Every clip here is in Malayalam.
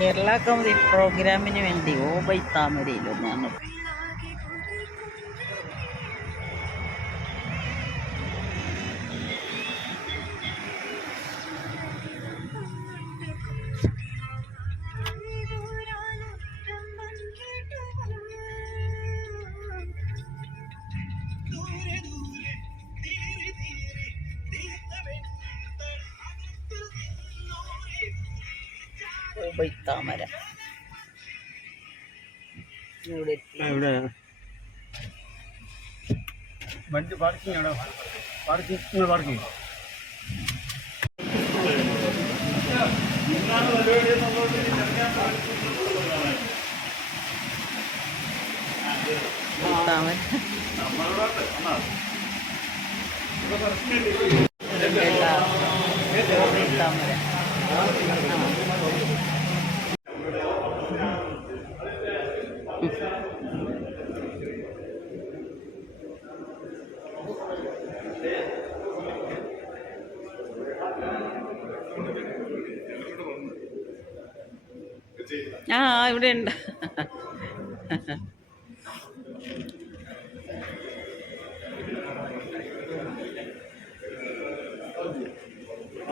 കേരള കൗമുദി പ്രോഗ്രാമിന് വേണ്ടി ഓബൈ താമരയിലൊന്നാണ്. ഓബൈ താമര ഇവിടെ വണ്ടി പാർക്കിംഗ് അവിടെ പാർക്കിംഗ് താമര ഓബൈ താമര. ഇവിടെ ഉണ്ട്.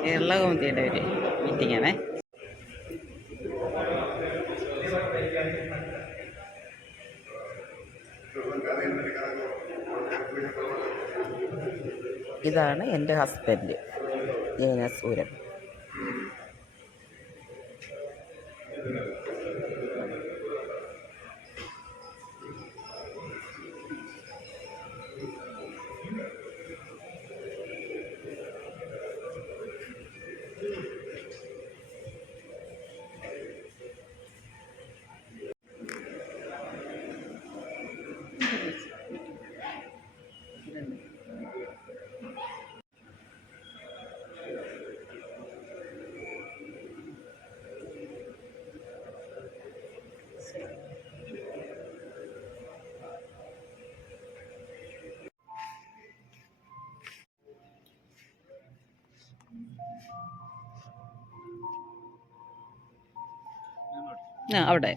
കേരള കൗമുദിയുടെ ഒരു മീറ്റിംഗാണേ. ഇതാണ് എൻ്റെ ഹസ്ബൻഡ് ജയനസൂരൻ. അവിടെ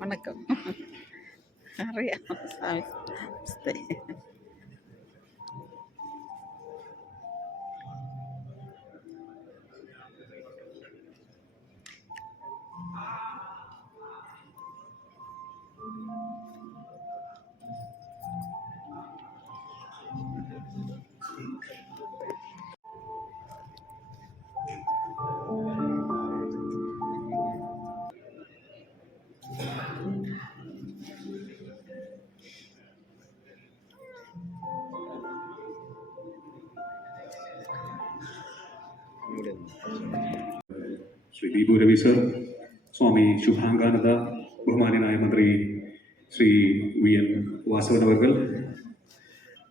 வணக்கம். അറിയാം അവസ്ഥ. ശ്രീ ദീപു രവി സർ, സ്വാമി ശുഭാംഗാനന്ദ, ബഹുമാന്യനായ മന്ത്രി ശ്രീ വി എൻ വാസവൻ അവർകൾ,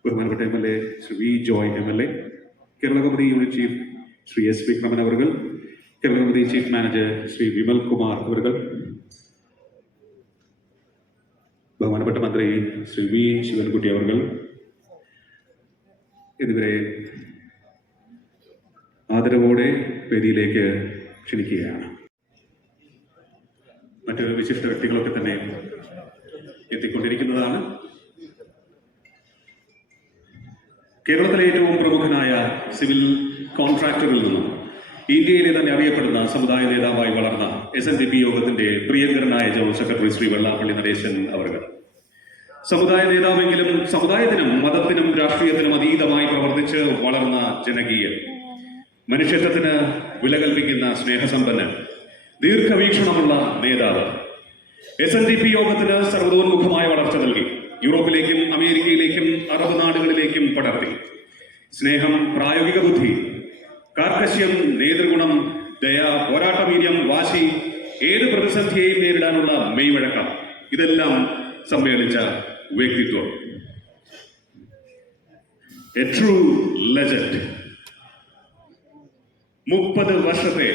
ബഹുമാനപ്പെട്ട MLA Shri V Joy MLA, Kerala committee unit chief Shri S Vikraman അവർകൾ, Kerala committee chief manager Shri Vimal Kumar അവർകൾ, ബഹുമാനപ്പെട്ട മന്ത്രി ശ്രീ വി ശിവൻകുട്ടി അവർകൾ എന്നിവരെ ആദരവോടെ വേദിയിലേക്ക് ക്ഷണിക്കുകയാണ്. മറ്റ് വിശിഷ്ട വ്യക്തികളൊക്കെ തന്നെ എത്തിക്കൊണ്ടിരിക്കുന്നതാണ്. കേരളത്തിലെ ഏറ്റവും പ്രമുഖനായ സിവിൽ കോൺട്രാക്ടറിൽ നിന്നും ഇന്ത്യയിലെ തന്നെ അറിയപ്പെടുന്ന സമുദായ നേതാവായി വളർന്ന SNDP യോഗത്തിന്റെ പ്രിയങ്കരനായ ജനറൽ സെക്രട്ടറി ശ്രീ വെള്ളാപ്പള്ളി നടേശൻ അവർ സമുദായ നേതാവെങ്കിലും സമുദായത്തിനും മതത്തിനും രാഷ്ട്രീയത്തിനും അതീതമായി പ്രവർത്തിച്ച് വളർന്ന ജനകീയൻ, മനുഷ്യത്വത്തിന് വില കൽപ്പിക്കുന്ന സ്നേഹസമ്പന്നൻ, ദീർഘവീക്ഷണമുള്ള നേതാവ്. SNDP യോഗത്തിന് സർവതോന്മുഖമായ വളർച്ച നൽകി. യൂറോപ്പിലേക്കും അമേരിക്കയിലേക്കും അറബ് നാടുകളിലേക്കും പടർത്തി. സ്നേഹം, പ്രായോഗിക ബുദ്ധി, കാർക്കശ്യം, നേതൃഗുണം, ദയ, പോരാട്ടവീര്യം, വാശി, ഏത് പ്രതിസന്ധിയെയും നേരിടാനുള്ള മെയ്വഴക്കം, ഇതെല്ലാം സമ്മേളിച്ച വ്യക്തിത്വം. A true legend. 30 വർഷത്തെ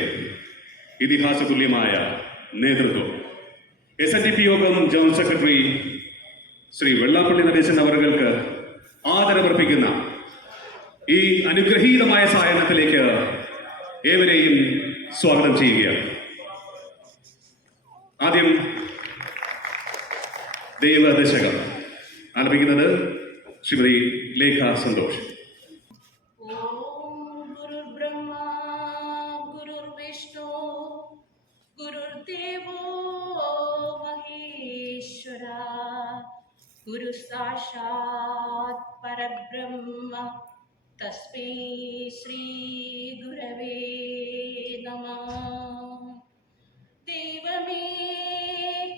ഇതിഹാസ തുല്യമായ നേതൃത്വം. SNDP യോഗം ജനറൽ സെക്രട്ടറി ശ്രീ വെള്ളാപ്പള്ളി നടേശൻ അവർക്ക് ആദരവർപ്പിക്കുന്ന ഈ അനുഗ്രഹീതമായ സായനത്തിലേക്ക് ഏവരെയും സ്വാഗതം ചെയ്യുകയാണ്. ആദ്യം ദൈവദശകം ആലപിക്കുന്നത് ശ്രീമതി ലേഖ സന്തോഷ്. गुरु साक्षात् परब्रह्म तस्मै श्री गुरवे नमः. ദൈവമേ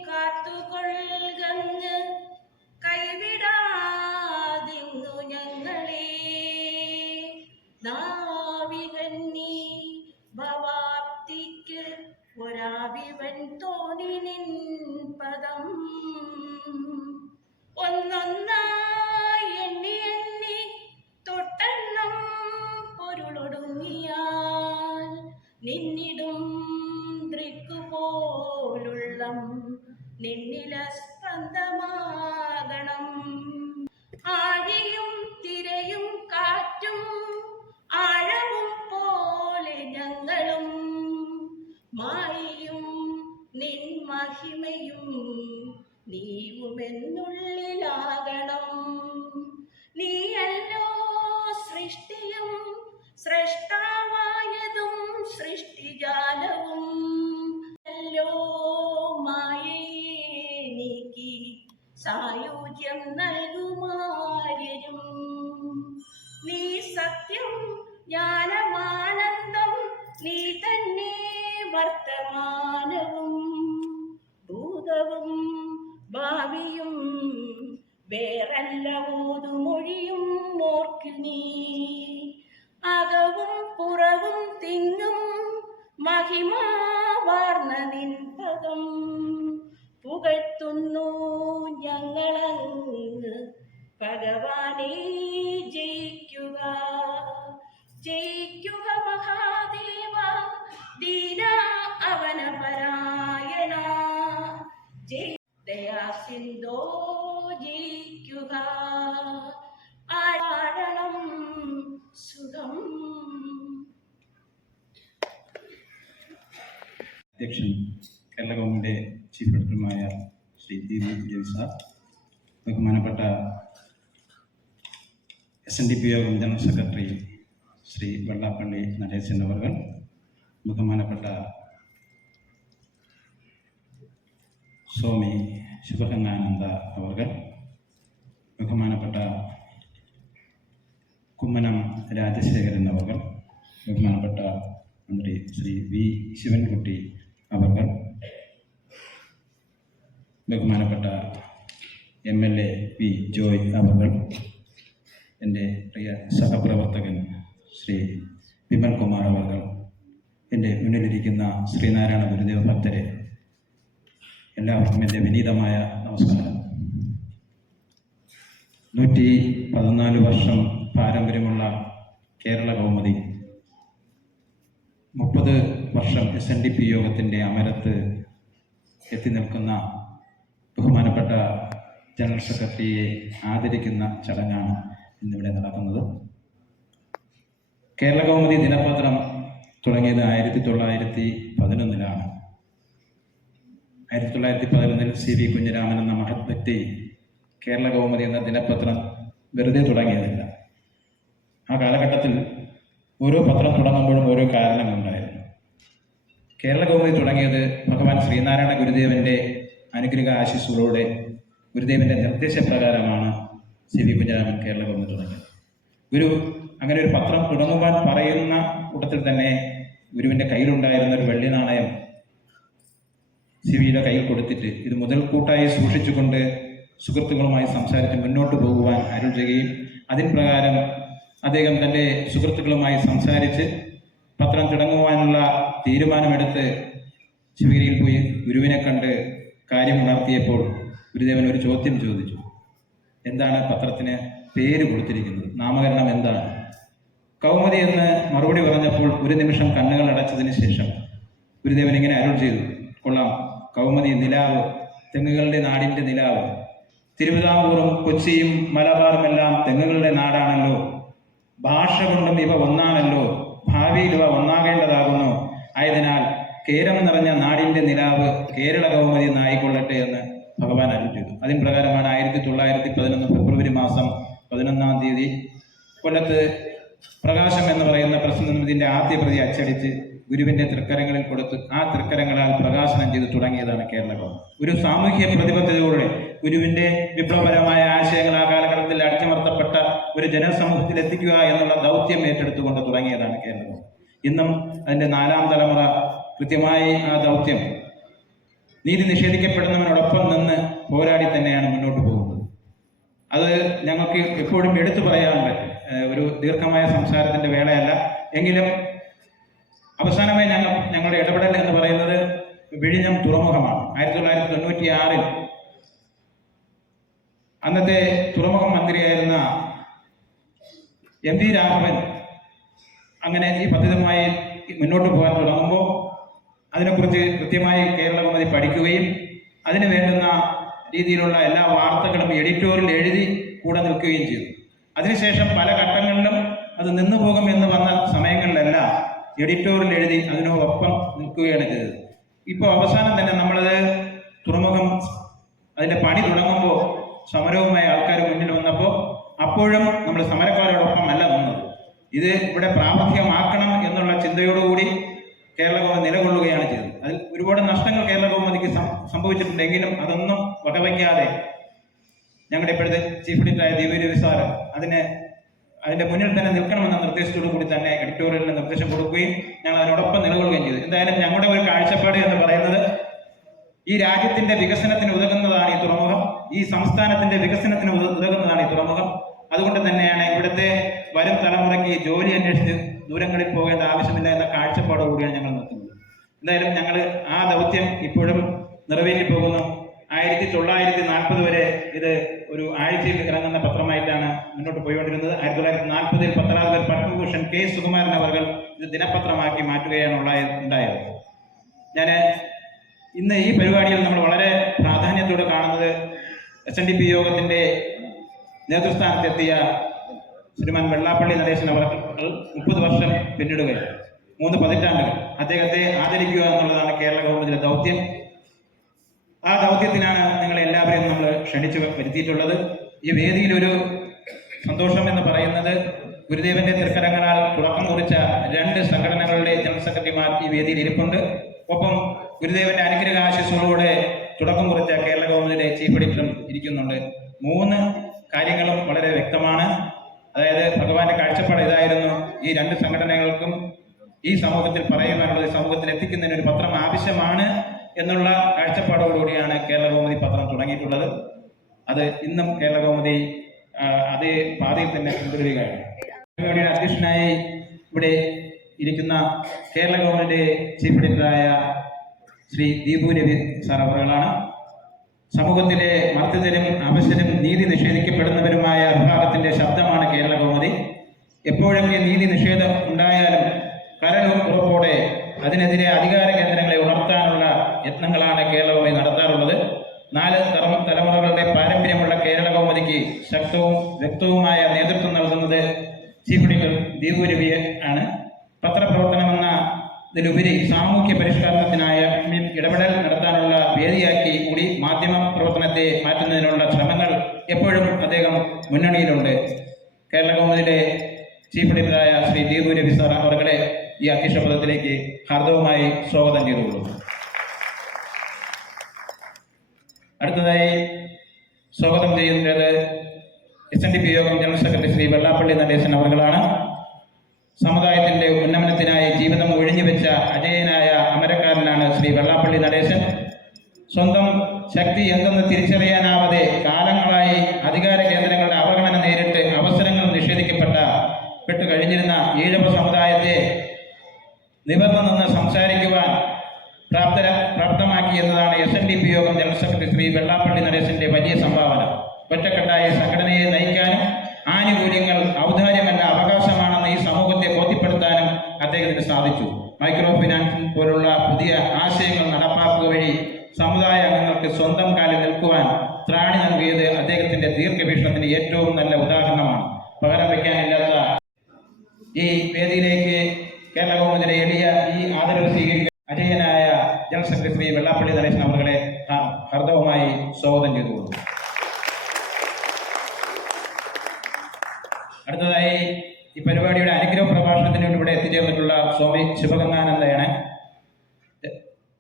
കാത്തുകൊള്ളുകങ്ങ് കൈവിടാതിന്നു ഞങ്ങളെ. നാവികന്നി ഭവാപ്തിക്ക് ഒരാവിവൻ തോന്നി നിൻ പദം. ഒന്നൊന്നായി എണ്ണി എണ്ണി തൊട്ടെണ്ണം പൊരുളൊടുങ്ങിയാൽ നിന്നിടും ദൃക്കുപോലുള്ളം നിന്നില സ്പന്ദമാകണം. ആഴിയും തിരയും കാറ്റും ആഴവും പോലെ ഞങ്ങളും മായയും നിൻ മഹിമയും നീവുമെന്നുള്ളിലാകണം. നീയല്ലോ സൃഷ്ടിയും സ്രഷ്ടാവായതും സൃഷ്ടിജാലവും. അല്ലോ മായയെ നീക്കി സായുജ്യം നൽകുമാര്യരും. നീ സത്യം ജ്ഞാനമാനന്ദം, നീ തന്നെ വർത്തമാനവും ഭൂതവും ഭാവിയും. വേറല്ല ഓതുമൊഴിയും ഓർക്കു നീ. അകവും പുറവും തിങ്ങും മഹിമാവാർന്ന നിൻ പദം പുകഴ്ത്തുന്നു ഞങ്ങളങ്ങ്. ഭഗവാനെ ജയിക്കുക ജയിക്കുക മഹാദേവ, ദീന അവന പരായണ, ദയാസിന്ധോ ജയിക്കുക, ആഴണം സുഖം. അധ്യക്ഷൻ കേരള ഗവൺമെൻറ് ചീഫ് സെക്രട്ടറിയുമായ ശ്രീ ദീപു സാർ, ബഹുമാനപ്പെട്ട SNDP യോഗം ജനറൽ സെക്രട്ടറി ശ്രീ വെള്ളാപ്പള്ളി നടേശൻ അവർ, ബഹുമാനപ്പെട്ട സ്വാമി ശുഭഗംഗാനന്ദ അവർ, ബഹുമാനപ്പെട്ട കുമ്മനം രാജശേഖരൻ അവർ, ബഹുമാനപ്പെട്ട മന്ത്രി ശ്രീ വി ശിവൻകുട്ടി അവർ, ബഹുമാനപ്പെട്ട MLA പി ജോയ് അവർ, എൻ്റെ പ്രിയ സഹപ്രവർത്തകൻ ശ്രീ വിമൽ കുമാർ അവർ, എൻ്റെ മുന്നിലിരിക്കുന്ന ശ്രീനാരായണ ഗുരുദേവ ഭക്തരെ, എല്ലാവർക്കും എൻ്റെ വിനീതമായ നമസ്കാരം. 114 വർഷം പാരമ്പര്യമുള്ള കേരള കൗമുദി 30 വർഷം SNDP യോഗത്തിൻ്റെ അമരത്ത് എത്തി നിൽക്കുന്ന ബഹുമാനപ്പെട്ട ജനറൽ സെക്രട്ടറിയെ ആദരിക്കുന്ന ചടങ്ങാണ് ഇന്നിവിടെ നടക്കുന്നത്. കേരള കൗമുദി ദിനപത്രം തുടങ്ങിയത് 1911-ലാണ്. 1911 CV കുഞ്ഞിരാമൻ എന്ന മഹത് വ്യക്തി കേരള കൗമുദി എന്ന ദിനപത്രം വെറുതെ തുടങ്ങിയതല്ല. ആ കാലഘട്ടത്തിൽ ഓരോ പത്രം തുടങ്ങുമ്പോഴും ഓരോ കാരണങ്ങളുണ്ടായിരുന്നു. കേരള കൗമുദി തുടങ്ങിയത് ഭഗവാൻ ശ്രീനാരായണ ഗുരുദേവൻ്റെ അനുഗ്രഹ ആശീസ്സുകളോടെ ഗുരുദേവൻ്റെ നിർദ്ദേശപ്രകാരമാണ് CV കുഞ്ഞിരാമൻ കേരള കൗമുദി തുടങ്ങിയത്. ഗുരു അങ്ങനെ ഒരു പത്രം തുടങ്ങുവാൻ പറയുന്ന കൂട്ടത്തിൽ തന്നെ ഗുരുവിൻ്റെ കയ്യിലുണ്ടായിരുന്ന ഒരു വെള്ളി നാണയം CVയുടെ കയ്യിൽ കൊടുത്തിട്ട് ഇത് മുതൽക്കൂട്ടായി സൂക്ഷിച്ചുകൊണ്ട് സുഹൃത്തുക്കളുമായി സംസാരിച്ച് മുന്നോട്ട് പോകുവാൻ അരുൾ ചെയ്യുകയും അതിൻ പ്രകാരം അദ്ദേഹം തൻ്റെ സുഹൃത്തുക്കളുമായി സംസാരിച്ച് പത്രം തുടങ്ങുവാനുള്ള തീരുമാനമെടുത്ത് ശിവഗിരിയിൽ പോയി ഗുരുവിനെ കണ്ട് കാര്യം ഉണർത്തിയപ്പോൾ ഗുരുദേവൻ ഒരു ചോദ്യം ചോദിച്ചു. എന്താണ് പത്രത്തിന് പേര് കൊടുത്തിരിക്കുന്നത്? നാമകരണം എന്താണ്? കൗമുദി എന്ന് മറുപടി പറഞ്ഞപ്പോൾ ഒരു നിമിഷം കണ്ണുകൾ അടച്ചതിന് ശേഷം ഗുരുദേവൻ ഇങ്ങനെ അരുൾ ചെയ്തു. കൊള്ളാം, കൗമുദി നിലാവ്, തെങ്ങുകളുടെ നാടിൻ്റെ നിലാവ്. തിരുവിതാംകൂറും കൊച്ചിയും മലബാറും എല്ലാം തെങ്ങുകളുടെ നാടാണല്ലോ. ഭാഷ കൊണ്ടും ഇവ ഒന്നാണല്ലോ. ഭാവിയിൽ ഇവ ഒന്നാകേണ്ടതാകുന്നു. ആയതിനാൽ കേരം നിറഞ്ഞ നാടിൻ്റെ നിലാവ് കേരള കൗമുദി എന്നായിക്കൊള്ളട്ടെ എന്ന് ഭഗവാൻ അരുൾ ചെയ്തു. അതിൻ പ്രകാരമാണ് 1911 ഫെബ്രുവരി മാസം 11-ാം തീയതി കൊല്ലത്ത് പ്രകാശം എന്ന് പറയുന്ന പ്രസിദ്ധീകരണത്തിൻ്റെ ആദ്യ പ്രതി അച്ചടിച്ച് ഗുരുവിൻ്റെ തൃക്കരങ്ങളിൽ കൊടുത്ത് ആ തൃക്കരങ്ങളാൽ പ്രകാശനം ചെയ്ത് തുടങ്ങിയതാണ് കേരള കൗമുദി. ഒരു സാമൂഹ്യ പ്രതിബദ്ധതയോടെ ഗുരുവിൻ്റെ വിപ്ലവപരമായ ആശയങ്ങൾ ആ കാലഘട്ടത്തിൽ അടിച്ചമർത്തപ്പെട്ട ഒരു ജനസമൂഹത്തിൽ എത്തിക്കുക എന്നുള്ള ദൗത്യം ഏറ്റെടുത്തുകൊണ്ട് തുടങ്ങിയതാണ് കേരള കൗമുദി. ഇന്നും അതിൻ്റെ 4-ാം തലമുറ കൃത്യമായി ആ ദൗത്യം നീതി നിഷേധിക്കപ്പെടുന്നവനോടൊപ്പം നിന്ന് പോരാടി തന്നെയാണ് മുന്നോട്ട് പോകുന്നത്. അത് ഞങ്ങൾക്ക് എപ്പോഴും എടുത്തു പറയാൻ പറ്റും. ഒരു ദീർഘമായ സംസാരത്തിൻ്റെ വേളയല്ല. എങ്കിലും അവസാനമായി ഞങ്ങളുടെ ഇടപെടൽ എന്ന് പറയുന്നത് വിഴിഞ്ഞം തുറമുഖമാണ്. 1996 അന്നത്തെ തുറമുഖ മന്ത്രിയായിരുന്ന MV രാഘവൻ അങ്ങനെ ഈ പദ്ധതിയുമായി മുന്നോട്ട് പോകാൻ തുടങ്ങുമ്പോൾ അതിനെക്കുറിച്ച് കൃത്യമായി കേരള കൗമുദി പഠിക്കുകയും അതിന് വേണ്ടുന്ന രീതിയിലുള്ള എല്ലാ വാർത്തകളും എഡിറ്റോറിയൽ എഴുതി കൂടെ നിൽക്കുകയും ചെയ്തു. അതിനുശേഷം പല ഘട്ടങ്ങളിലും അത് നിന്നു പോകുമെന്ന് വന്ന സമയങ്ങളിലെല്ലാം എഡിറ്റോറിയൽ എഴുതി അതിനോടൊപ്പം നിൽക്കുകയാണ് ചെയ്തത്. ഇപ്പോൾ അവസാനം തന്നെ നമ്മളത് തുറമുഖം അതിൻ്റെ പണി തുടങ്ങുമ്പോൾ സമരവുമായി ആൾക്കാർ മുന്നിൽ വന്നപ്പോൾ അപ്പോഴും നമ്മൾ സമരക്കാരോടൊപ്പം അല്ല നിന്നത്. ഇത് ഇവിടെ പ്രാവർത്തികമാക്കണം എന്നുള്ള ചിന്തയോടുകൂടി കേരള കൗമുദി നിലകൊള്ളുകയാണ് ചെയ്തത്. അതിൽ ഒരുപാട് നഷ്ടങ്ങൾ കേരള കൗമുദിക്ക് സംഭവിച്ചിട്ടുണ്ടെങ്കിലും അതൊന്നും വകവയ്ക്കാതെ ഞങ്ങളുടെ ഇപ്പോഴത്തെ ചീഫ് എഡിറ്ററായ ദീപു സാർ അതിൻ്റെ മുന്നിൽ തന്നെ നിൽക്കണമെന്ന നിർദ്ദേശത്തോടു കൂടി തന്നെ എഡിറ്റോറിയലിന് നിർദ്ദേശം കൊടുക്കുകയും ഞങ്ങൾ അതിനോടൊപ്പം നിലകൊള്ളുകയും ചെയ്തു. എന്തായാലും ഞങ്ങളുടെ ഒരു കാഴ്ചപ്പാട് എന്ന് പറയുന്നത് ഈ രാജ്യത്തിന്റെ വികസനത്തിന് ഉതകുന്നതാണ് ഈ തുറമുഖം, ഈ സംസ്ഥാനത്തിന്റെ വികസനത്തിന് ഉതകുന്നതാണ് ഈ തുറമുഖം. അതുകൊണ്ട് തന്നെയാണ് ഇവിടുത്തെ വരും തലമുറയ്ക്ക് ജോലി അന്വേഷിച്ച് ദൂരങ്ങളിൽ പോകേണ്ട ആവശ്യമില്ല എന്ന കാഴ്ചപ്പാടോടുകൂടിയാണ് ഞങ്ങൾ നിർത്തുന്നത്. എന്തായാലും ഞങ്ങൾ ആ ദൗത്യം ഇപ്പോഴും നിറവേറ്റി പോകുന്നു. 1940 വരെ ഇത് ഒരു ആഴ്ചയിൽ ഇറങ്ങുന്ന പത്രമായിട്ടാണ് മുന്നോട്ട് പോയിക്കൊണ്ടിരുന്നത്. 1940 പത്രാധിപർ പത്മഭൂഷൺ കെ സുകുമാരൻ അവർ ഇത് ദിനപത്രമാക്കി മാറ്റുകയാണ് ഉണ്ടായത്. ഞാൻ ഇന്ന് ഈ പരിപാടിയിൽ നമ്മൾ വളരെ പ്രാധാന്യത്തോടെ കാണുന്നത് SNDP യോഗത്തിന്റെ നേതൃസ്ഥാനത്തെത്തിയ ശ്രീമാൻ വെള്ളാപ്പള്ളി നടേശൻ അവർ 30 വർഷം പിന്നിടുകയാണ്. 3 പതിറ്റാണ്ടുകൾ അദ്ദേഹത്തെ ആദരിക്കുക എന്നുള്ളതാണ് കേരള ഗവൺമെന്റിന്റെ ദൗത്യം. ആ ദൗത്യത്തിനാണ് നിങ്ങളെ എല്ലാവരെയും നമ്മൾ ക്ഷണിച്ചു വരുത്തിയിട്ടുള്ളത്. ഈ വേദിയിൽ ഒരു സന്തോഷം എന്ന് പറയുന്നത് ഗുരുദേവന്റെ തൃക്കരങ്ങളാൽ തുടക്കം കുറിച്ച 2 സംഘടനകളുടെ ജനറൽ സെക്രട്ടറിമാർ ഈ വേദിയിൽ ഇരിപ്പുണ്ട്. ഒപ്പം ഗുരുദേവന്റെ അനുഗ്രഹാശിസ്സുകളോടെ തുടക്കം കുറിച്ച കേരള ഗവൺമെന്റിന്റെ ചീഫ് എഡിറ്ററും ഇരിക്കുന്നുണ്ട്. 3 കാര്യങ്ങളും വളരെ വ്യക്തമാണ്. അതായത് ഭഗവാന്റെ കാഴ്ചപ്പാട് ഇതായിരുന്നു: ഈ 2 സംഘടനകൾക്കും ഈ സമൂഹത്തിൽ പറയുവാനുള്ളത് സമൂഹത്തിൽ എത്തിക്കുന്നതിന് ഒരു പത്രം ആവശ്യമാണ് എന്നുള്ള കാഴ്ചപ്പാടോടുകൂടിയാണ് കേരള കൗമുദി പത്രം തുടങ്ങിയിട്ടുള്ളത്. അത് ഇന്നും കേരള കൗമുദി അതേ പാതയിൽ തന്നെ പിന്തുടരുകയാണ്. പരിപാടിയുടെ അധ്യക്ഷനായി ഇവിടെ ഇരിക്കുന്ന കേരള ഗവൺമെന്റ് ചീഫ് എഡിറ്ററായ ശ്രീ ദീപു രവി സാർ അവറുകളാണ്. സമൂഹത്തിലെ മർദ്ദിതരും അവശരും നീതി നിഷേധിക്കപ്പെടുന്നവരുമായ വിഭാഗത്തിന്റെ ശബ്ദമാണ് കേരള കൗമുദി. എപ്പോഴൊക്കെ നീതി നിഷേധം ഉണ്ടായാലും കരളുറപ്പോടെ അതിനെതിരെ അധികാര കേന്ദ്രങ്ങളെ ഉണർത്താനുള്ള യത്നങ്ങളാണ് കേരള കൗമുദി നടത്താറുള്ളത്. 4 തലമുറകളുടെ പാരമ്പര്യമുള്ള കേരള കൗമുദിക്ക് ശക്തവും വ്യക്തവുമായ നേതൃത്വം നൽകുന്നത് ചീഫ് എഡിറ്റർ ദീപു രവി ആണ്. പത്രപ്രവർത്തനമെന്നതിലുപരി സാമൂഹ്യ പരിഷ്കരണത്തിനായ ഇടപെടൽ നടത്താനുള്ള വേദിയാക്കി കൂടി മാധ്യമ പ്രവർത്തനത്തെ മാറ്റുന്നതിനുള്ള ശ്രമങ്ങൾ എപ്പോഴും അദ്ദേഹം മുന്നണിയിലുണ്ട്. കേരള കൗമുദിയുടെ ചീഫ് എഡിറ്ററായ ശ്രീ ദീപു രവി സാർ അവരുടെ ഈ അധ്യക്ഷ പദത്തിലേക്ക് ഹാർദവമായി സ്വാഗതം ചെയ്തുകൊള്ളുന്നു. അടുത്തതായി സ്വാഗതം ചെയ്യുന്നത് SNDP യോഗം ജനറൽ സെക്രട്ടറി ശ്രീ വെള്ളാപ്പള്ളി നടേശൻ അവറുകളാണ്. സമുദായത്തിന്റെ ഉന്നമനത്തിനായി ജീവിതം ഒഴിഞ്ഞുവെച്ച അജയനായ അമരക്കാരനാണ് ശ്രീ വെള്ളാപ്പള്ളി നടേശൻ. സ്വന്തം ശക്തി എന്തെന്ന് തിരിച്ചറിയാനാവാതെ കാലങ്ങളായി അധികാര കേന്ദ്രങ്ങളുടെ അവഗണന നേരിട്ട് അവസരങ്ങൾ നിഷേധിക്കപ്പെട്ടു കഴിഞ്ഞിരുന്ന ഈഴവ സമുദായത്തെ നിവർന്നു നിന്ന് സംസാരിക്കുവാൻ പ്രാപ്തമാക്കി എന്നതാണ് SNDP യോഗം ജനറൽ സെക്രട്ടറി ശ്രീ വെള്ളാപ്പള്ളി നടേശന്റെ വലിയ സംഭാവന. ഒറ്റക്കെട്ടായ സംഘടനയെ നയിക്കാനും ആനുകൂല്യങ്ങൾ ഔദാര്യമല്ല അവകാശമാണെന്ന് ഈ സമൂഹത്തെ ബോധ്യപ്പെടുത്താനും അദ്ദേഹത്തിന് സാധിച്ചു. മൈക്രോ ഫിനാൻസ് പോലുള്ള പുതിയ ആശയങ്ങൾ നടപ്പാക്കുക വഴി സമുദായ അംഗങ്ങൾക്ക് സ്വന്തം കാലിൽ നിൽക്കുവാൻ ത്രാണി നൽകിയത് അദ്ദേഹത്തിന്റെ ദീർഘവീക്ഷണത്തിന് ഏറ്റവും നല്ല ഉദാഹരണമാണ്. പകരം വയ്ക്കാനില്ലാത്ത ഈ വേദിയിലേക്ക് കേരള കൗമുദിയുടെ എളിയ ഈ ആദരവ് സ്വീകരിക്കുക അജയനായ ജനറൽ സെക്രട്ടറി ശ്രീ വെള്ളാപ്പള്ളി നടേശൻ അവരുടെ ഹർദവമായി സ്വാഗതം ചെയ്തു. അടുത്തതായി ഈ പരിപാടിയുടെ അനുഗ്രഹ പ്രഭാഷണത്തിന് ഇവിടെ എത്തിച്ചേർന്നിട്ടുള്ള സ്വാമി ശിവഗംഗാനന്ദയാണ്.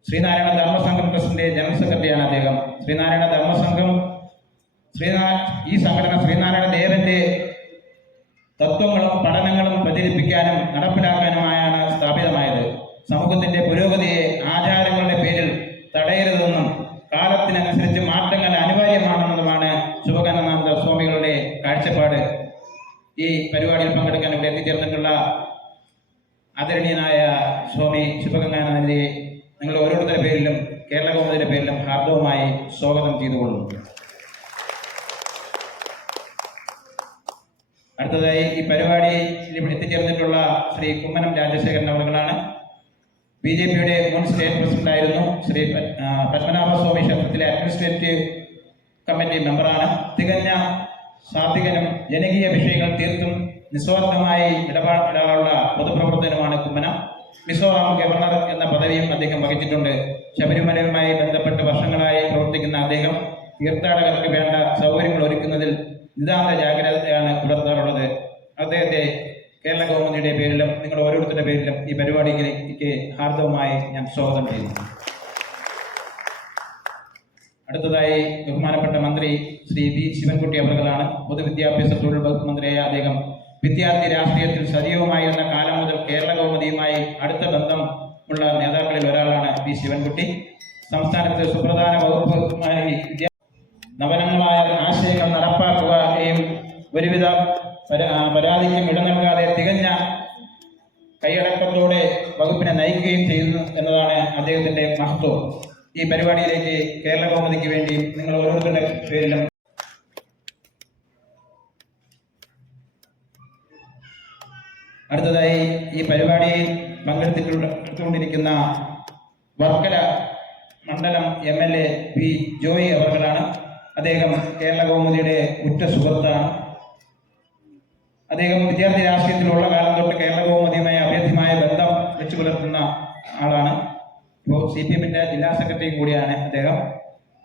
ശ്രീനാരായണ ധർമ്മസംഘം ട്രസ്റ്റിന്റെ ജനറൽ സെക്രട്ടറിയാണ് അദ്ദേഹം. ശ്രീനാരായണ ധർമ്മസംഘം ഈ സംഘടന ശ്രീനാരായണ ദേവന്റെ തത്വങ്ങളും പഠനങ്ങളും പ്രചരിപ്പിക്കാനും നടപ്പിലാക്കാനുമായാണ് സ്ഥാപിതമായത്. സമൂഹത്തിന്റെ പുരോഗതിയെ ആചാരങ്ങളുടെ പേരിൽ തടയരുതെന്നും കാലത്തിനനുസരിച്ച് മാറ്റങ്ങൾ അനിവാര്യമാണെന്നതുമാണ് ശിവഗംഗാനന്ദ സ്വാമികളുടെ കാഴ്ചപ്പാട്. ഈ പരിപാടിയിൽ പങ്കെടുക്കാൻ ഇവിടെ എത്തിച്ചേർന്നിട്ടുള്ള ആദരണീയനായ സ്വാമി ശിവഗംഗാനന്ദനെ നിങ്ങൾ ഓരോരുത്തരുടെ പേരിലും കേരള കൗമുദിയുടെ പേരിലും ഹാർദവമായി സ്വാഗതം ചെയ്തുകൊള്ളുന്നു. അടുത്തതായി ഈ പരിപാടിയിൽ എത്തിച്ചേർന്നിട്ടുള്ള ശ്രീ കുമ്മനം രാജശേഖരൻ അവറുകളാണ്. BJPയുടെ മുൻ സ്റ്റേറ്റ് പ്രസിഡന്റ് ആയിരുന്നു. ശ്രീ പത്മനാഭസ്വാമി ക്ഷേത്രത്തിലെ അഡ്മിനിസ്ട്രേറ്റീവ് കമ്മിറ്റി മെമ്പറാണ്. തികഞ്ഞ സാത്വികനും ജനകീയ വിഷയങ്ങൾ തീർത്തും നിസ്വാർത്ഥമായി ഇടപെടാനുള്ള പൊതുപ്രവർത്തനമാണ് കുമ്മനം. മിസോറാം ഗവർണർ എന്ന പദവിയും അദ്ദേഹം വഹിച്ചിട്ടുണ്ട്. ശബരിമലയുമായി ബന്ധപ്പെട്ട് വർഷങ്ങളായി പ്രവർത്തിക്കുന്ന അദ്ദേഹം തീർത്ഥാടകർക്ക് വേണ്ട സൗകര്യങ്ങൾ ഒരുക്കുന്നതിൽ നിതാന്ത ജാഗ്രതയാണ് പുലർത്താറുള്ളത്. അദ്ദേഹത്തെ കേരള ഗവൺമെന്റിന്റെ പേരിലും നിങ്ങൾ ഓരോരുത്തരുടെ പേരിലും ഈ പരിപാടിക്ക് ഹാർദവമായി ഞാൻ സ്വാഗതം ചെയ്യുന്നു. അടുത്തതായി ബഹുമാനപ്പെട്ട മന്ത്രി ശ്രീ വി ശിവൻകുട്ടി അവറുകളാണ്. പൊതുവിദ്യാഭ്യാസ തൊഴിൽ വകുപ്പ് മന്ത്രിയായ അദ്ദേഹം വിദ്യാർത്ഥി രാഷ്ട്രീയത്തിൽ സജീവമായിരുന്ന കാലം മുതൽ കേരള കൗമുദിയുമായി അടുത്ത ബന്ധമുള്ള നേതാക്കളിൽ ഒരാളാണ് വി ശിവൻകുട്ടി. സംസ്ഥാനത്തെ സുപ്രധാന വകുപ്പുമായി നവനങ്ങളായ ആശയങ്ങൾ നടപ്പാക്കുകയും ഒരുവിധ പരാതിക്കും ഇട നൽകാതെ തികഞ്ഞ കൈയടക്കത്തോടെ വകുപ്പിനെ നയിക്കുകയും ചെയ്യുന്നു എന്നതാണ് അദ്ദേഹത്തിന്റെ മഹത്വം. ഈ പരിപാടിയിലേക്ക് കേരള കൗമുദിക്ക് വേണ്ടി നിങ്ങൾ ഓരോരുത്തരുടെ പേരിലും അടുത്തതായി ഈ പരിപാടിയിൽ പങ്കെടുത്തുകൊണ്ടിരിക്കുന്ന വർക്കല മണ്ഡലം MLA പി ജോയി അവർകളാണ്. അദ്ദേഹം കേരള കൗമുദിയുടെ ഉറ്റ സുഹൃത്താണ്. അദ്ദേഹം വിദ്യാർത്ഥി രാഷ്ട്രീയത്തിലുള്ള കാലം തൊട്ട് കേരള കൗമുദിയുമായി അഭേദ്യമായ ബന്ധം വെച്ചു പുലർത്തുന്ന ആളാണ്. ഇപ്പോൾ CPM-ന്റെ ജില്ലാ സെക്രട്ടറിയും കൂടിയാണ് അദ്ദേഹം.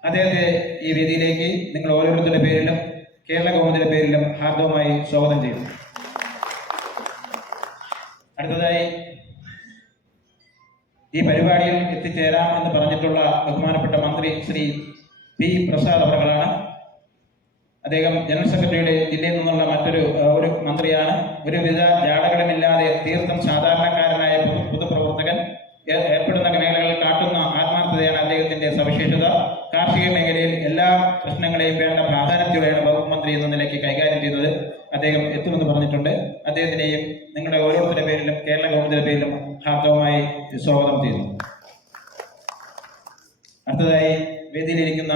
അദ്ദേഹത്തെ ഈ വേദിയിലേക്ക് നിങ്ങൾ ഓരോരുത്തരുടെ പേരിലും കേരള കൗമുദിയുടെ പേരിലും ഹാർദവമായി സ്വാഗതം ചെയ്യുന്നു. അടുത്തതായി ഈ പരിപാടിയിൽ എത്തിച്ചേരാം എന്ന് പറഞ്ഞിട്ടുള്ള ബഹുമാനപ്പെട്ട മന്ത്രി ശ്രീ പി പ്രസാദ് അവർകളാണ്. അദ്ദേഹം ജനറൽ സെക്രട്ടറിയുടെ ജില്ലയിൽ നിന്നുള്ള മറ്റൊരു മന്ത്രിയാണ്. ഒരുവിധ ജാടകളുമില്ലാതെ തീർത്തും സാധാരണക്കാരനായ പൊതുപ്രവർത്തകൻ ഏർപ്പെടുന്ന മേഖലകളിൽ കാട്ടുന്ന ആത്മാർത്ഥതയാണ് അദ്ദേഹത്തിന്റെ സവിശേഷത. കാർഷിക മേഖലയിൽ എല്ലാ പ്രശ്നങ്ങളെയും വേണ്ട പ്രാധാന്യത്തോടെയാണ് വകുപ്പ് മന്ത്രി എന്ന നിലയ്ക്ക് കൈകാര്യം ചെയ്തത്. അദ്ദേഹം എത്തുമെന്ന് പറഞ്ഞിട്ടുണ്ട്. അദ്ദേഹത്തിനെയും നിങ്ങളുടെ ഓരോരുത്തരുടെ പേരിലും കേരള കൗമുദിയുടെ പേരിലും ഹാർദവമായി സ്വാഗതം ചെയ്യുന്നു. അടുത്തതായി വേദിയിലിരിക്കുന്ന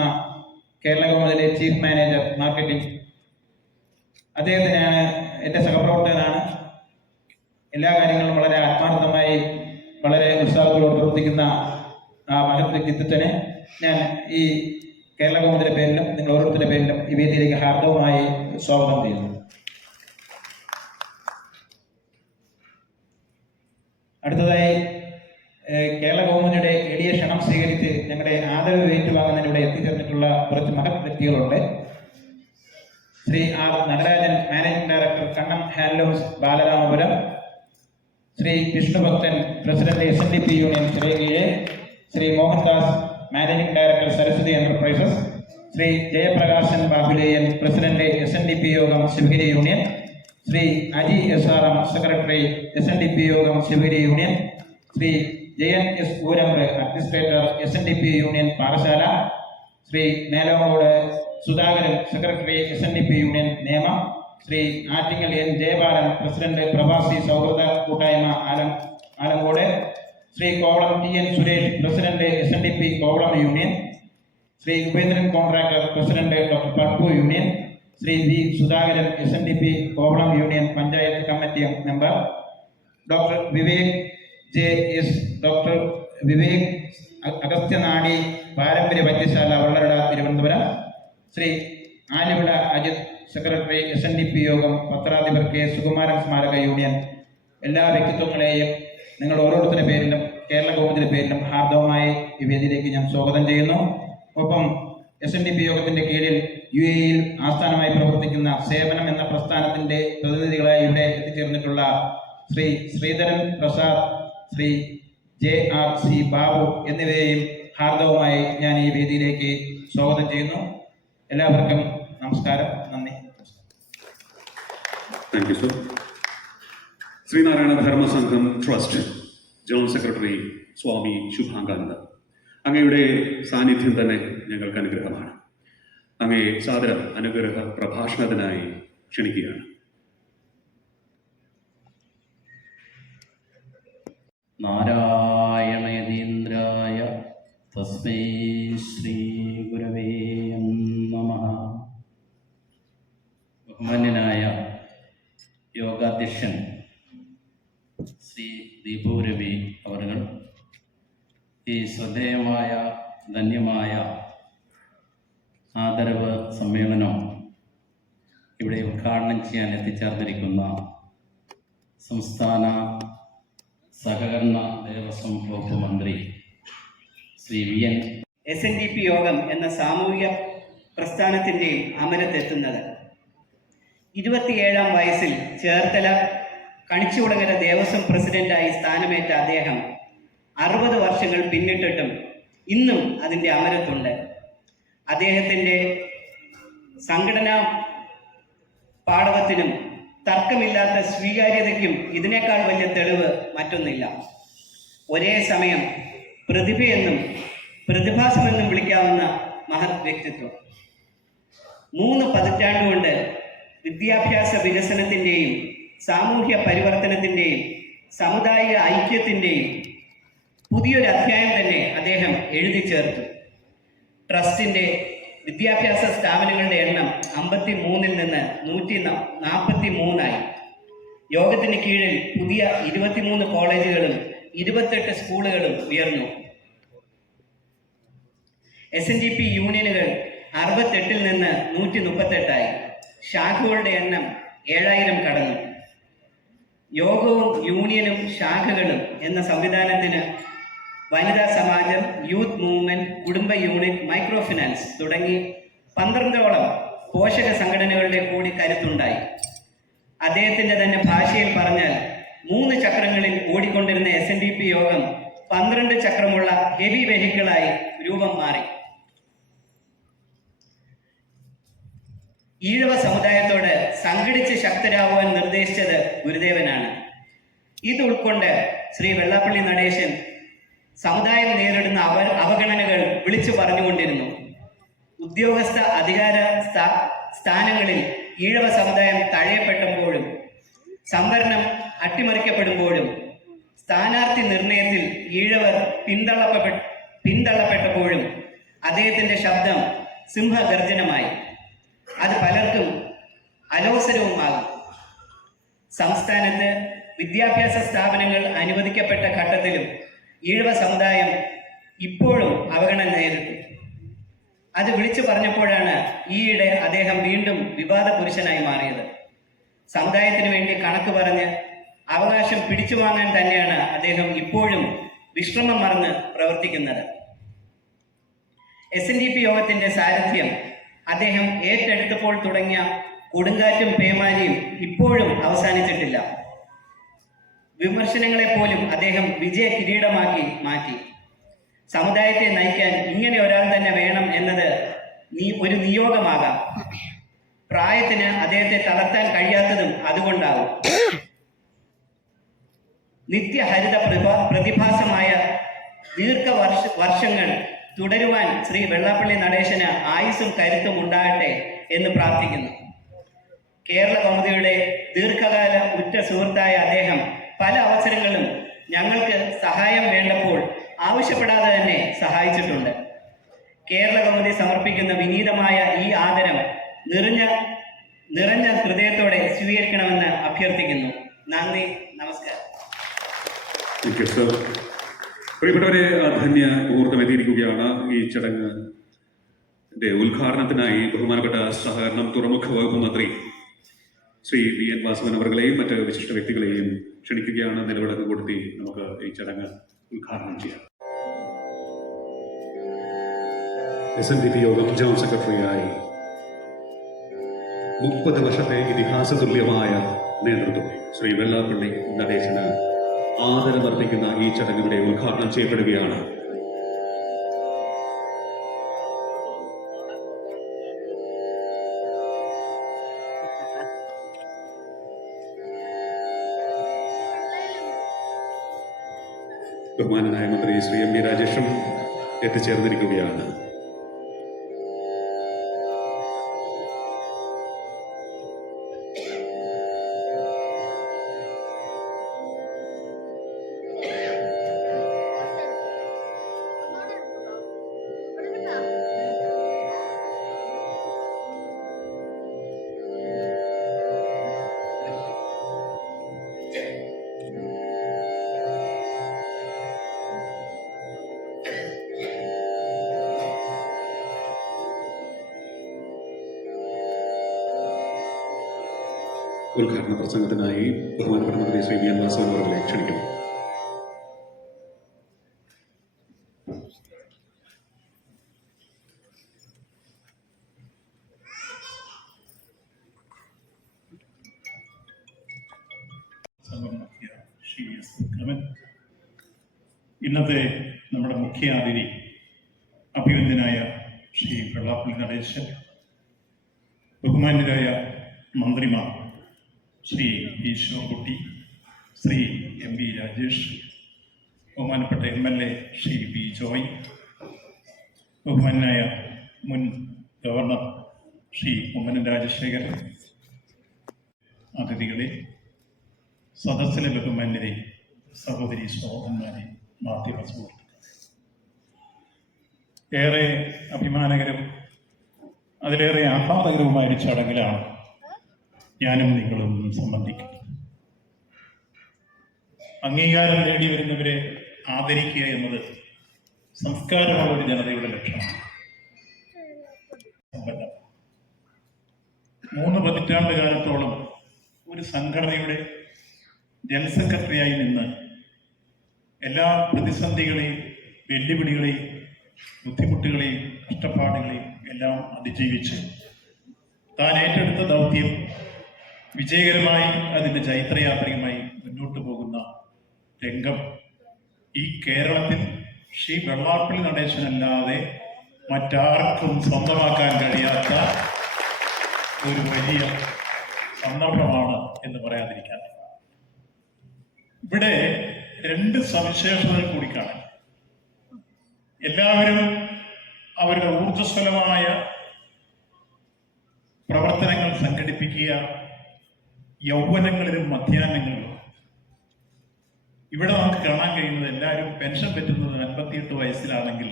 കേരള കൗമുദിയുടെ ചീഫ് മാനേജർ മാർക്കറ്റിംഗ്, അദ്ദേഹത്തിനാണ് എൻ്റെ സഹപ്രവർത്തകനാണ്. എല്ലാ കാര്യങ്ങളും വളരെ ആത്മാർത്ഥമായി വളരെ ഉത്സാഹത്തോടെ പ്രവർത്തിക്കുന്ന ആ മഹത് വ്യക്തിത്വത്തിനെ ഞാൻ ഈ കേരള കൗമുദിയുടെ പേരിലും നിങ്ങൾ ഓരോരുത്തരുടെ പേരിലും ഈ വേദിയിലേക്ക് ഹാർദവമായി സ്വാഗതം ചെയ്യുന്നു. അടുത്തതായി കേരള കൗമുദിയുടെ എളിയ ക്ഷണം സ്വീകരിച്ച് ഞങ്ങളുടെ ആദരവ് ഏറ്റുവാങ്ങുന്നതിലൂടെ എത്തിച്ചേർന്നിട്ടുള്ള കുറച്ച് മഹത് വ്യക്തികളുണ്ട്. Shri R Natarajan, managing director, Kannam handlooms, Balaramapuram. Shri Vishnubhakthan, president SNDP union Chirayinkeezhu. Shri Mohandas, managing director, Saraswathi enterprises. Shri Jayaprakashan Bahuleyan, president SNDP Yogam Sivagiri union. Shri Aji SRM, secretary SNDP Yogam Sivagiri union. Shri Jayan S Oorambu, administrator SNDP union Parassala. Shri Melongode Sudhakaran, secretary SNDP union Nemom. Shri Attingal N Jayabalan, president പ്രവാസി സൗഹൃദ കൂട്ടായ്മ Alamcode. Shri Kovalam TN Suresh, president SNDP Kovalam union. Shri Upendran contractor, president doctor Palpu union. Shri V Sudhakaran, SNDP Kovalam union panchayat committee member. Doctor Vivek JS, doctor Vivek Agasthyanadi, പാരമ്പര്യ വൈദ്യശാല Vellarada, Thiruvananthapuram. Shri Alivila Ajith, secretary SNDP Yogam പത്രാധിപർ K Sukumaran സ്മാരക യൂണിയൻ. എല്ലാ വ്യക്തിത്വങ്ങളെയും നിങ്ങൾ ഓരോരുത്തരുടെ പേരിലും കേരള കൗമുദിയുടെ പേരിലും ഹാർദവമായി ഈ വേദിയിലേക്ക് ഞാൻ സ്വാഗതം ചെയ്യുന്നു. ഒപ്പം SNDP യോഗത്തിന്റെ കീഴിൽ UAE-യിൽ ആസ്ഥാനമായി പ്രവർത്തിക്കുന്ന സേവനം എന്ന പ്രസ്ഥാനത്തിന്റെ പ്രതിനിധികളായി ഇവിടെ എത്തിച്ചേർന്നിട്ടുള്ള ശ്രീ ശ്രീധരൻ പ്രസാദ്, ശ്രീ JRC ബാബു എന്നിവരെയും ഹാർദവമായി ഞാൻ ഈ വേദിയിലേക്ക് സ്വാഗതം ചെയ്യുന്നു. എല്ലാവർക്കും നമസ്കാരം, നന്ദി. Thank you sir. Sreenarayana Dharma Sangham trust general secretary Swami Subhangananda, അങ്ങയുടെ സാന്നിധ്യം തന്നെ ഞങ്ങൾക്ക് അനുഗ്രഹമാണ്. അങ്ങയെ സാദരം അനുഗ്രഹ പ്രഭാഷണത്തിനായി ക്ഷണിക്കുകയാണ്. നാരായണയതീന്ദ്രായ തസ്മൈ ശ്രീ ഗുരവേ നമഃ. ബഹുമാന്യനായ യോഗാധ്യക്ഷൻ ശ്രീ ദീപു രവി അവർകൾ ഈ ശ്രദ്ധേയമായ ധന്യമായ ആദരവ് സമ്മേളനം ഇവിടെ ഉദ്ഘാടനം ചെയ്യാൻ എത്തിച്ചേർന്നിരിക്കുന്ന സംസ്ഥാന സഹകരണ ദേവസ്വം വകുപ്പ് മന്ത്രി ശ്രീ VN SNDP യോഗം എന്ന സാമൂഹിക പ്രസ്ഥാനത്തിൻ്റെ അമരത്തെത്തുന്നത് 27-ാം വയസ്സിൽ ചേർത്തല കണിച്ചുകുളങ്ങര ദേവസ്വം പ്രസിഡന്റായി സ്ഥാനമേറ്റ അദ്ദേഹം 60 വർഷങ്ങൾ പിന്നിട്ടിട്ടും ഇന്നും അതിൻ്റെ അമരത്തുണ്ട്. അദ്ദേഹത്തിൻ്റെ സംഘടനാ പാടവത്തിനും തർക്കമില്ലാത്ത സ്വീകാര്യതയ്ക്കും ഇതിനേക്കാൾ വലിയ തെളിവ് മറ്റൊന്നില്ല. ഒരേ സമയം പ്രതിഭയെന്നും പ്രതിഭാസമെന്നും വിളിക്കാവുന്ന മഹത് വ്യക്തിത്വം. 3 പതിറ്റാണ്ടുകൊണ്ട് വിദ്യാഭ്യാസ വികസനത്തിൻ്റെയും സാമൂഹ്യ പരിവർത്തനത്തിൻ്റെയും സാമുദായിക ഐക്യത്തിൻ്റെയും പുതിയൊരു അധ്യായം തന്നെ അദ്ദേഹം എഴുതി ചേർത്തു. ട്രസ്റ്റിൻ്റെ വിദ്യാഭ്യാസ സ്ഥാപനങ്ങളുടെ എണ്ണം 53-ൽ നിന്ന് 143 യോഗത്തിന് കീഴിൽ പുതിയ 23 കോളേജുകളും 28 സ്കൂളുകളും ഉയർന്നു. SNDP യൂണിയനുകൾ 68-ൽ നിന്ന് 138 ശാഖകളുടെ എണ്ണം 7000 കടന്നു. യോഗവും യൂണിയനും ശാഖകളും എന്ന സംവിധാനത്തിന് വനിതാ സമാജം, യൂത്ത് മൂവ്മെന്റ്, കുടുംബ യൂണിറ്റ്, മൈക്രോ ഫിനാൻസ് തുടങ്ങി 12ഓളം പോഷക സംഘടനകളുടെ കൂടി കരുത്തുണ്ടായി. അദ്ദേഹത്തിന്റെ തന്നെ ഭാഷയിൽ പറഞ്ഞാൽ 3 ചക്രങ്ങളിൽ ഓടിക്കൊണ്ടിരുന്ന SNDP യോഗം 12 ചക്രമുള്ള ഹെവി വെഹിക്കിളായി രൂപം മാറി. ഈഴവ സമുദായത്തോട് സംഘടിച്ച് ശക്തരാകുവാൻ നിർദ്ദേശിച്ചത് ഗുരുദേവനാണ്. ഇത് ഉൾക്കൊണ്ട് ശ്രീ വെള്ളാപ്പള്ളി നടേശൻ സമുദായം നേരിടുന്ന അവഗണനകൾ വിളിച്ചു പറഞ്ഞുകൊണ്ടിരുന്നു. ഉദ്യോഗസ്ഥ അധികാര സ്ഥാനങ്ങളിൽ ഈഴവ സമുദായം തഴയപ്പെട്ടപ്പോഴും സംവരണം അട്ടിമറിക്കപ്പെടുമ്പോഴും സ്ഥാനാർത്ഥി നിർണയത്തിൽ ഈഴവർ പിന്തള്ളപ്പെട്ടപ്പോഴും അദ്ദേഹത്തിന്റെ ശബ്ദം സിംഹഗർജനമായി. അത് പലർക്കും അലോസരവുമാകും. സംസ്ഥാനത്ത് വിദ്യാഭ്യാസ സ്ഥാപനങ്ങൾ അനുവദിക്കപ്പെട്ട ഘട്ടത്തിലും ഈഴവ സമുദായം ഇപ്പോഴും അവഗണന നേരിട്ടു. അത് വിളിച്ചു പറഞ്ഞപ്പോഴാണ് ഈയിടെ അദ്ദേഹം വീണ്ടും വിവാദ പുരുഷനായി മാറിയത്. സമുദായത്തിന് വേണ്ടി കണക്ക് പറഞ്ഞ് അവകാശം പിടിച്ചു വാങ്ങാൻ തന്നെയാണ് അദ്ദേഹം ഇപ്പോഴും വിശ്രമം മറന്ന് പ്രവർത്തിക്കുന്നത്. SNDP യോഗത്തിന്റെ സാരഥ്യം അദ്ദേഹം ഏറ്റെടുത്തപ്പോൾ തുടങ്ങിയ കൊടുങ്കാറ്റും പേമാരിയും ഇപ്പോഴും അവസാനിച്ചിട്ടില്ല. വിമർശനങ്ങളെ പോലും അദ്ദേഹം വിജയ കിരീടമാക്കി മാറ്റി. സമുദായത്തെ നയിക്കാൻ ഇങ്ങനെ ഒരാൾ തന്നെ വേണം എന്നത് ഒരു നിയോഗമാകാം. പ്രായത്തിന് അദ്ദേഹത്തെ തളർത്താൻ കഴിയാത്തതും അതുകൊണ്ടാവും. നിത്യഹരിത പ്രതിഭാസമായ വർഷങ്ങൾ തുടരുവാൻ ശ്രീ വെള്ളാപ്പള്ളി നടേശന് ആയുസ്സും കരുത്തും ഉണ്ടാകട്ടെ എന്ന് പ്രാർത്ഥിക്കുന്നു. കേരള കൗമുദിയുടെ ദീർഘകാല ഉറ്റ സുഹൃത്തായ അദ്ദേഹം പല അവസരങ്ങളിലും ഞങ്ങൾക്ക് സഹായം വേണ്ടപ്പോൾ ആവശ്യപ്പെടാതെ തന്നെ സഹായിച്ചിട്ടുണ്ട്. കേരള കൗമുദി സമർപ്പിക്കുന്ന വിനീതമായ ഈ ആദരം നിറഞ്ഞ ഹൃദയത്തോടെ സ്വീകരിക്കണമെന്ന് അഭ്യർത്ഥിക്കുന്നു. നന്ദി, നമസ്കാരം. പ്രിയപ്പെട്ടവരെ, ധന്യ മുഹൂർത്തം എത്തിയിരിക്കുകയാണ്. ഈ ചടങ്ങിന്റെ ഉദ്ഘാടനത്തിനായി ബഹുമാനപ്പെട്ട സഹകരണം തുറമുഖ വകുപ്പ് മന്ത്രി ശ്രീ VN വാസവൻ അവர்களെയും മറ്റ് വിശിഷ്ട വ്യക്തികളെയും ക്ഷണിക്കുകയാണ്. നിലവിളക്ക് കൊടുത്തി നമുക്ക് ഈ ചടങ്ങ് ഉദ്ഘാടനം ചെയ്യാം. SNDP യോഗം ജനറൽ സെക്രട്ടറിയായി 30 വർഷത്തെ ഇതിഹാസ തുല്യമായ നേതൃത്വം ശ്രീ വെള്ളാപ്പള്ളി നടേശന് ആദരമർപ്പിക്കുന്ന ഈ ചടങ്ങിലൂടെ ഉദ്ഘാടനം ചെയ്യപ്പെടുകയാണ്. ബഹുമാനനായ മന്ത്രി ശ്രീ MB രാജേഷും എത്തിച്ചേർന്നിരിക്കുകയാണ്. ഉദ്ഘാടന പ്രസംഗത്തിനായി ബഹുമാനപ്പെട്ട മന്ത്രി ശ്രീ VN വാസവൻ അവരെ ക്ഷണിക്കുന്നു. ഇന്നത്തെ നമ്മുടെ മുഖ്യ അതിഥി അഭിനന്ദനായ ശ്രീ വെള്ളാപ്പള്ളി നടേശൻ, ബഹുമാന്യരായ മന്ത്രിമാർ ശ്രീ ഈശ്വർകുട്ടി, ശ്രീ MB രാജേഷ്, ബഹുമാനപ്പെട്ട MLA ശ്രീ B ജോയ്, ബഹുമാനായ മുൻ ഗവർണർ ശ്രീ കുമ്മനം രാജശേഖരൻ, അതിഥികളെ, സദസ്സിലെ ബഹുമാന്യരെ, സഹോദരി സഹോദരന്മാരെ, മാധ്യമ സുഹൃത്തുക്കളെ, ഏറെ അഭിമാനകരവും അതിലേറെ ആഹ്ലാദകരവുമായ ഒരു ചടങ്ങിലാണ് ഞാനും നിങ്ങളും സംബന്ധിക്കുന്നത്. അംഗീകാരം നേടി വരുന്നവരെ ആദരിക്കുക എന്നത് സംസ്കാരമുള്ള ഒരു ജനതയുടെ ലക്ഷണമാണ്. 3 പതിറ്റാണ്ട് കാലത്തോളം ഒരു സംഘടനയുടെ ജനറൽ സെക്രട്ടറിയായി നിന്ന് എല്ലാ പ്രതിസന്ധികളെയും വെല്ലുവിളികളെയും ബുദ്ധിമുട്ടുകളെയും കഷ്ടപ്പാടുകളെയും എല്ലാം അതിജീവിച്ച് താൻ ഏറ്റെടുത്ത ദൗത്യം വിജയകരമായി അതിൻ്റെ ചൈത്രയാത്രയുമായി മുന്നോട്ട് പോകുന്ന രംഗം ഈ കേരളത്തിൽ ശ്രീ വെള്ളാപ്പള്ളി നടേശനല്ലാതെ മറ്റാർക്കും സ്വന്തമാക്കാൻ കഴിയാത്ത ഒരു വലിയ സന്ദർഭമാണ് എന്ന് പറയാതിരിക്കാൻ. ഇവിടെ 2 സവിശേഷതകൾ കൂടി കാണാം. എല്ലാവരും അവരുടെ ഊർജ്ജസ്വലമായ പ്രവർത്തനങ്ങൾ സംഘടിപ്പിക്കുക യൗവനങ്ങളിലും മധ്യാഹ്നങ്ങളിലും. ഇവിടെ നമുക്ക് കാണാൻ കഴിയുന്നത് എല്ലാവരും പെൻഷൻ പറ്റുന്നത് 58 വയസ്സിലാണെങ്കിൽ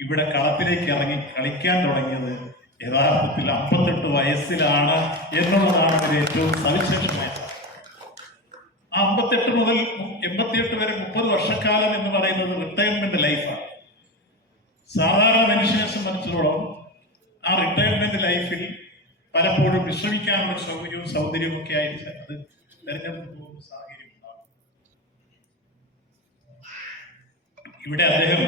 ഇവിടെ കളത്തിലേക്ക് ഇറങ്ങി കളിക്കാൻ തുടങ്ങിയത് യഥാർത്ഥത്തിൽ 58 വയസ്സിലാണ് എന്നുള്ളതാണ് ഒരു ഏറ്റവും സവിശേഷമായ. ആ 58 മുതൽ 88 വരെ 30 വർഷക്കാലം എന്ന് പറയുന്നത് റിട്ടയർമെന്റ് ലൈഫാണ്. സാധാരണ മനുഷ്യനെ സംബന്ധിച്ചിടത്തോളം ആ റിട്ടയർമെന്റ് ലൈഫിൽ പലപ്പോഴും വിശ്രമിക്കാനുള്ള സൗകര്യവും സൗന്ദര്യവും ഒക്കെ ആയിട്ട് അത് തെരഞ്ഞെടുത്ത് പോകുന്ന സാഹചര്യം ഉണ്ടാകും. ഇവിടെ അദ്ദേഹം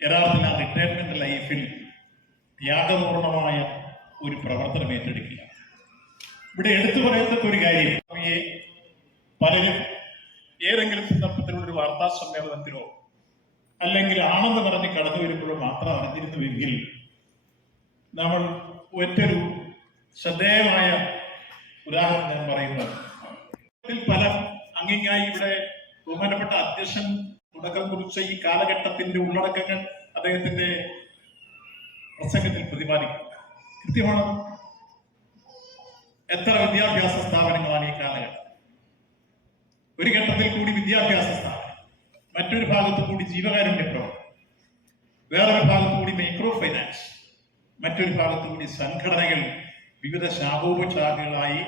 യഥാർത്ഥത്തിൽ ആ റിട്ടയർമെന്റ് ലൈഫിൽ ത്യാഗപൂർണമായ ഒരു പ്രവർത്തനം ഏറ്റെടുക്കുക. ഇവിടെ എടുത്തു പറയത്തക്ക ഒരു കാര്യം, പലരും ഏതെങ്കിലും സന്ദർഭത്തിലുള്ള ഒരു വാർത്താ സമ്മേളനത്തിലോ അല്ലെങ്കിൽ ആണെന്ന് പറഞ്ഞ് കടന്നു വരുമ്പോഴോ മാത്രം അറിഞ്ഞിരുന്നുവെങ്കിൽ നമ്മൾ ഒറ്റൊരു ശ്രദ്ധേയമായ ഉദാഹരണം ഞാൻ പറയുന്നത്, പല അങ്ങിങ്ങായി ഇവിടെ ബഹുമാനപ്പെട്ട അധ്യക്ഷൻ തുടക്കം കുറിച്ച ഈ കാലഘട്ടത്തിന്റെ ഉള്ളടക്കങ്ങൾ അദ്ദേഹത്തിന്റെ പ്രസംഗത്തിൽ പ്രതിപാദിക്കും. കൃത്യമാണ്. എത്ര വിദ്യാഭ്യാസ സ്ഥാപനങ്ങളാണ് ഈ കാലഘട്ടം. ഒരു ഘട്ടത്തിൽ കൂടി വിദ്യാഭ്യാസ സ്ഥാപനം, മറ്റൊരു ഭാഗത്ത് കൂടി ജീവകാരുണ്യ പ്രവർത്തനം, വേറൊരു ഭാഗത്ത് കൂടി മൈക്രോ ഫൈനാൻസ്, മറ്റൊരു ഭാഗത്ത് കൂടി സംഘടനകൾ വിവിധ ശാഖോപശാഖകളായി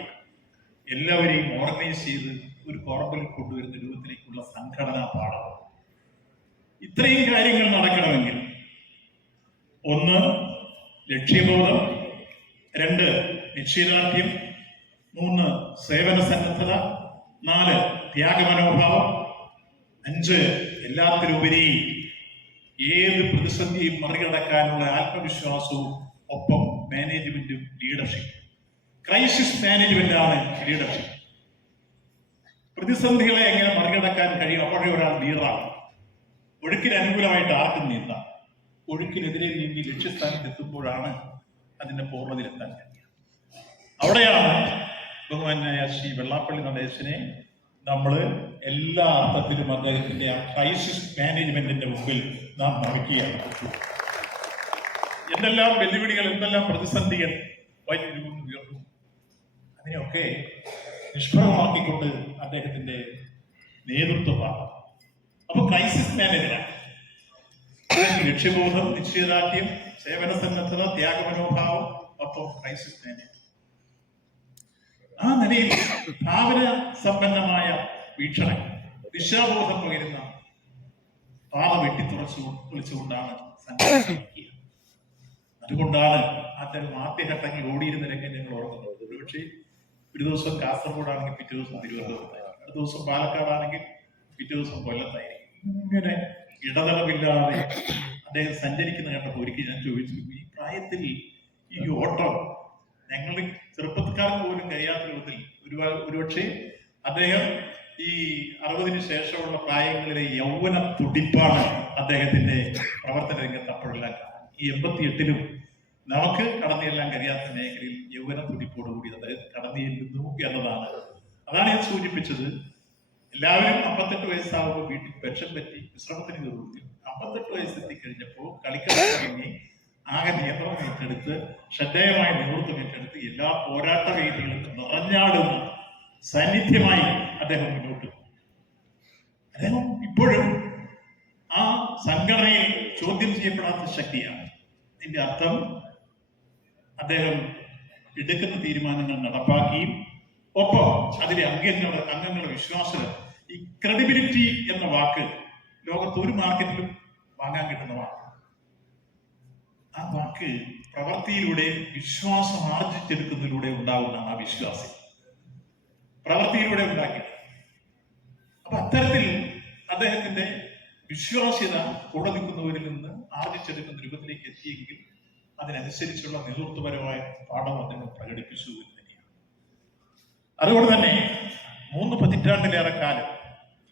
എല്ലാവരെയും ഓർഗനൈസ് ചെയ്ത് ഒരു കോർബലിൽ കൊണ്ടുവരുന്ന രൂപത്തിലേക്കുള്ള സംഘടനാ പാഠം. ഇത്രയും കാര്യങ്ങൾ നടക്കണമെങ്കിൽ 1 ലക്ഷ്യബോധം, 2 നിശ്ചയദാർഢ്യം, 3 സേവന സന്നദ്ധത, 4 ത്യാഗമനോഭാവം, 5 എല്ലാത്തിലുപരി ഏത് പ്രതിസന്ധിയും മറികടക്കാനുള്ള ആത്മവിശ്വാസവും, ഒപ്പം മാനേജ്മെന്റും ലീഡർഷിപ്പ്. ക്രൈസിസ് മാനേജ്മെന്റ് ആണ് ലീഡർഷിപ്പ്. പ്രതിസന്ധികളെ എങ്ങനെ മറികടക്കാൻ കഴിയും? അപ്പോഴേ ഒരാൾ ലീഡറാണ്. ഒഴുക്കിന് അനുകൂലമായിട്ട് ആർക്കും നീന്താം. ഒഴുക്കിനെതിരെ നീന്തി ലക്ഷ്യസ്ഥാനത്ത് എത്തുമ്പോഴാണ് അതിന്റെ പൂർണ്ണതയിലെത്താൻ കഴിയുക. അവിടെയാണ് ബഹുമാനായ ശ്രീ വെള്ളാപ്പള്ളി നടേശനെ നമ്മൾ എല്ലാ അർത്ഥത്തിലും അദ്ദേഹത്തിന്റെ ആ ക്രൈസിസ് മാനേജ്മെന്റിന്റെ മുമ്പിൽ നാം നമിക്കുകയാണ്. എന്തെല്ലാം വെല്ലുവിളികൾ, എന്തെല്ലാം പ്രതിസന്ധികൾ ഉയർന്നു, അതിനെയൊക്കെ നിഷ്പ്രഭമാക്കിക്കൊണ്ട് അദ്ദേഹത്തിന്റെ നേതൃത്വമാണ്. അപ്പൊ ക്രൈസിസ് മാനേജറാണ്. ലക്ഷ്യബോധം, നിശ്ചയദാർഢ്യം, സേവന സന്നദ്ധത, ത്യാഗമനോഭാവം, ഒപ്പം ക്രൈസിസ് മാനേജർ. ആ നിലയിൽ ഭാവന സമ്പന്നമായ വീക്ഷണം, ദിശാബോധം പകരുന്ന പാത വെട്ടിത്തുറച്ചുകൊണ്ടാണ് സംഘടന. അതുകൊണ്ടാണ് അത്തരം ആദ്യഘട്ടങ്ങൾ ഓടിയിരുന്ന രംഗം ഞങ്ങൾ ഓർക്കുന്നത്. ഒരുപക്ഷെ ഒരു ദിവസം കാസർഗോഡാണെങ്കിൽ പിറ്റേ ദിവസം തിരുവനന്തപുരത്തായിരിക്കും, ഒരു ദിവസം പാലക്കാടാണെങ്കിൽ പിറ്റേ ദിവസം കൊല്ലത്തായിരിക്കും. ഇങ്ങനെ ഇടതടവില്ലാതെ അദ്ദേഹം സഞ്ചരിക്കുന്ന കണ്ടപ്പോൾ ഒരിക്കൽ ഞാൻ ചോദിച്ചു, ഈ പ്രായത്തിൽ ഈ ഓട്ടം ഞങ്ങൾ ചെറുപ്പക്കാർക്ക് പോലും കഴിയാത്ത രൂപത്തിൽ ഒരുപക്ഷെ അദ്ദേഹം ഈ 60-ന് ശേഷമുള്ള പ്രായങ്ങളിലെ യൗവന തുടിപ്പാണ് അദ്ദേഹത്തിന്റെ പ്രവർത്തന രംഗത്ത് അപ്പോഴെല്ലാം. ഈ 88-ലും നമുക്ക് കടന്നു ചെല്ലാൻ കഴിയാത്ത മേഖലയിൽ യൗവന തുടിപ്പോടുകൂടി അദ്ദേഹം കടന്നു ചെല്ലുന്നു എന്നതാണ്. അതാണ് ഞാൻ സൂചിപ്പിച്ചത്. എല്ലാവരും 58 വയസ്സാകുമ്പോൾ വീട്ടിൽ പെൻഷൻ പറ്റി വിശ്രമത്തിന് കയറുന്നു. 58 വയസ്സെത്തി കഴിഞ്ഞപ്പോൾ കളിക്കാൻ തുടങ്ങി. ആകെ നിയന്ത്രണം ഏറ്റെടുത്ത് ശ്രദ്ധേയമായ നേതൃത്വം ഏറ്റെടുത്ത് എല്ലാ പോരാട്ട വേദികളിലും നിറഞ്ഞാടുന്ന സാന്നിധ്യമായി അദ്ദേഹം മുന്നോട്ട് പോകും. അദ്ദേഹം ഇപ്പോഴും ആ സംഘടനയിൽ ചോദ്യം ചെയ്യപ്പെടാത്ത ശക്തിയാണ്. ഇതിന്റെ അർത്ഥം അദ്ദേഹം എടുക്കുന്ന തീരുമാനങ്ങൾ നടപ്പാക്കിയും ഒപ്പം അതിലെ അംഗങ്ങളുടെ വിശ്വാസ്യത, ഈ ക്രെഡിബിലിറ്റി എന്ന വാക്ക് ലോകത്ത് ഒരു മാർക്കറ്റിലും വാങ്ങാൻ കിട്ടുന്ന വാക്ക്. ആ വാക്ക് പ്രവൃത്തിയിലൂടെ വിശ്വാസം ആർജിച്ചെടുക്കുന്നതിലൂടെ ഉണ്ടാകുന്ന ആ വിശ്വാസം പ്രവൃത്തിയിലൂടെ ഉണ്ടാക്കി. അപ്പൊ അത്തരത്തിൽ അദ്ദേഹത്തിന്റെ വിശ്വാസ്യത കൂടെ നിൽക്കുന്നവരിൽ നിന്ന് ആർജിച്ചെടുക്കുന്ന രൂപത്തിലേക്ക് എത്തിയെങ്കിൽ അതിനനുസരിച്ചുള്ള നേതൃത്വപരമായ പാഠം അദ്ദേഹം പ്രകടിപ്പിച്ചു എന്ന് തന്നെയാണ്. അതുകൊണ്ട് തന്നെ 3 പതിറ്റാണ്ടിലേറെ കാലം,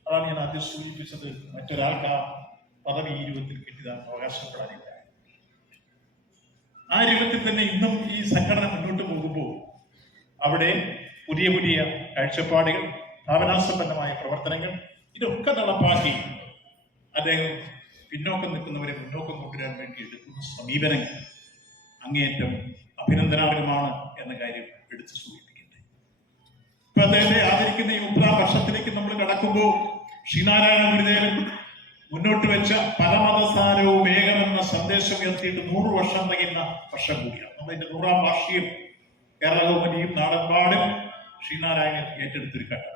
അതാണ് ഞാൻ ആദ്യം സൂചിപ്പിച്ചത്, മറ്റൊരാൾക്ക് ആ പദവി ഈ രൂപത്തിൽ കിട്ടിയതാണ് അവകാശപ്പെടാനില്ല. ആ രൂപത്തിൽ തന്നെ ഇന്നും ഈ സംഘടന മുന്നോട്ട് പോകുമ്പോൾ അവിടെ പുതിയ പുതിയ കാഴ്ചപ്പാടുകൾ, ഭാവനാസമ്പന്നമായ പ്രവർത്തനങ്ങൾ, ഇതൊക്കെ നടപ്പാക്കി അദ്ദേഹം പിന്നോക്കം നിൽക്കുന്നവരെ മുന്നോക്കം കൊണ്ടുവരാൻ വേണ്ടി എടുക്കുന്ന സമീപനങ്ങൾ അങ്ങേയറ്റം അഭിനന്ദനാർഹമാണ് എന്ന കാര്യം എടുത്തു സൂചിപ്പിക്കട്ടെ. ഇപ്പൊ അദ്ദേഹത്തെ ആദരിക്കുന്ന ഈ 3-ാം വർഷത്തിലേക്ക് നമ്മൾ കടക്കുമ്പോൾ ശ്രീനാരായണ ഗുരുദേവൻ മുന്നോട്ട് വെച്ച പരമതസാരവും ഏകമെന്ന സന്ദേശം ഉയർത്തിയിട്ട് 100 വർഷം തികയുന്ന വർഷം കൂടിയാണ്. നമ്മളതിന്റെ 100-ാം വാർഷികം കേരള ഗവൺമെന്റിയും നാടെമ്പാടും ശ്രീനാരായണൻ ഏറ്റെടുത്തൊരു ഘട്ടം.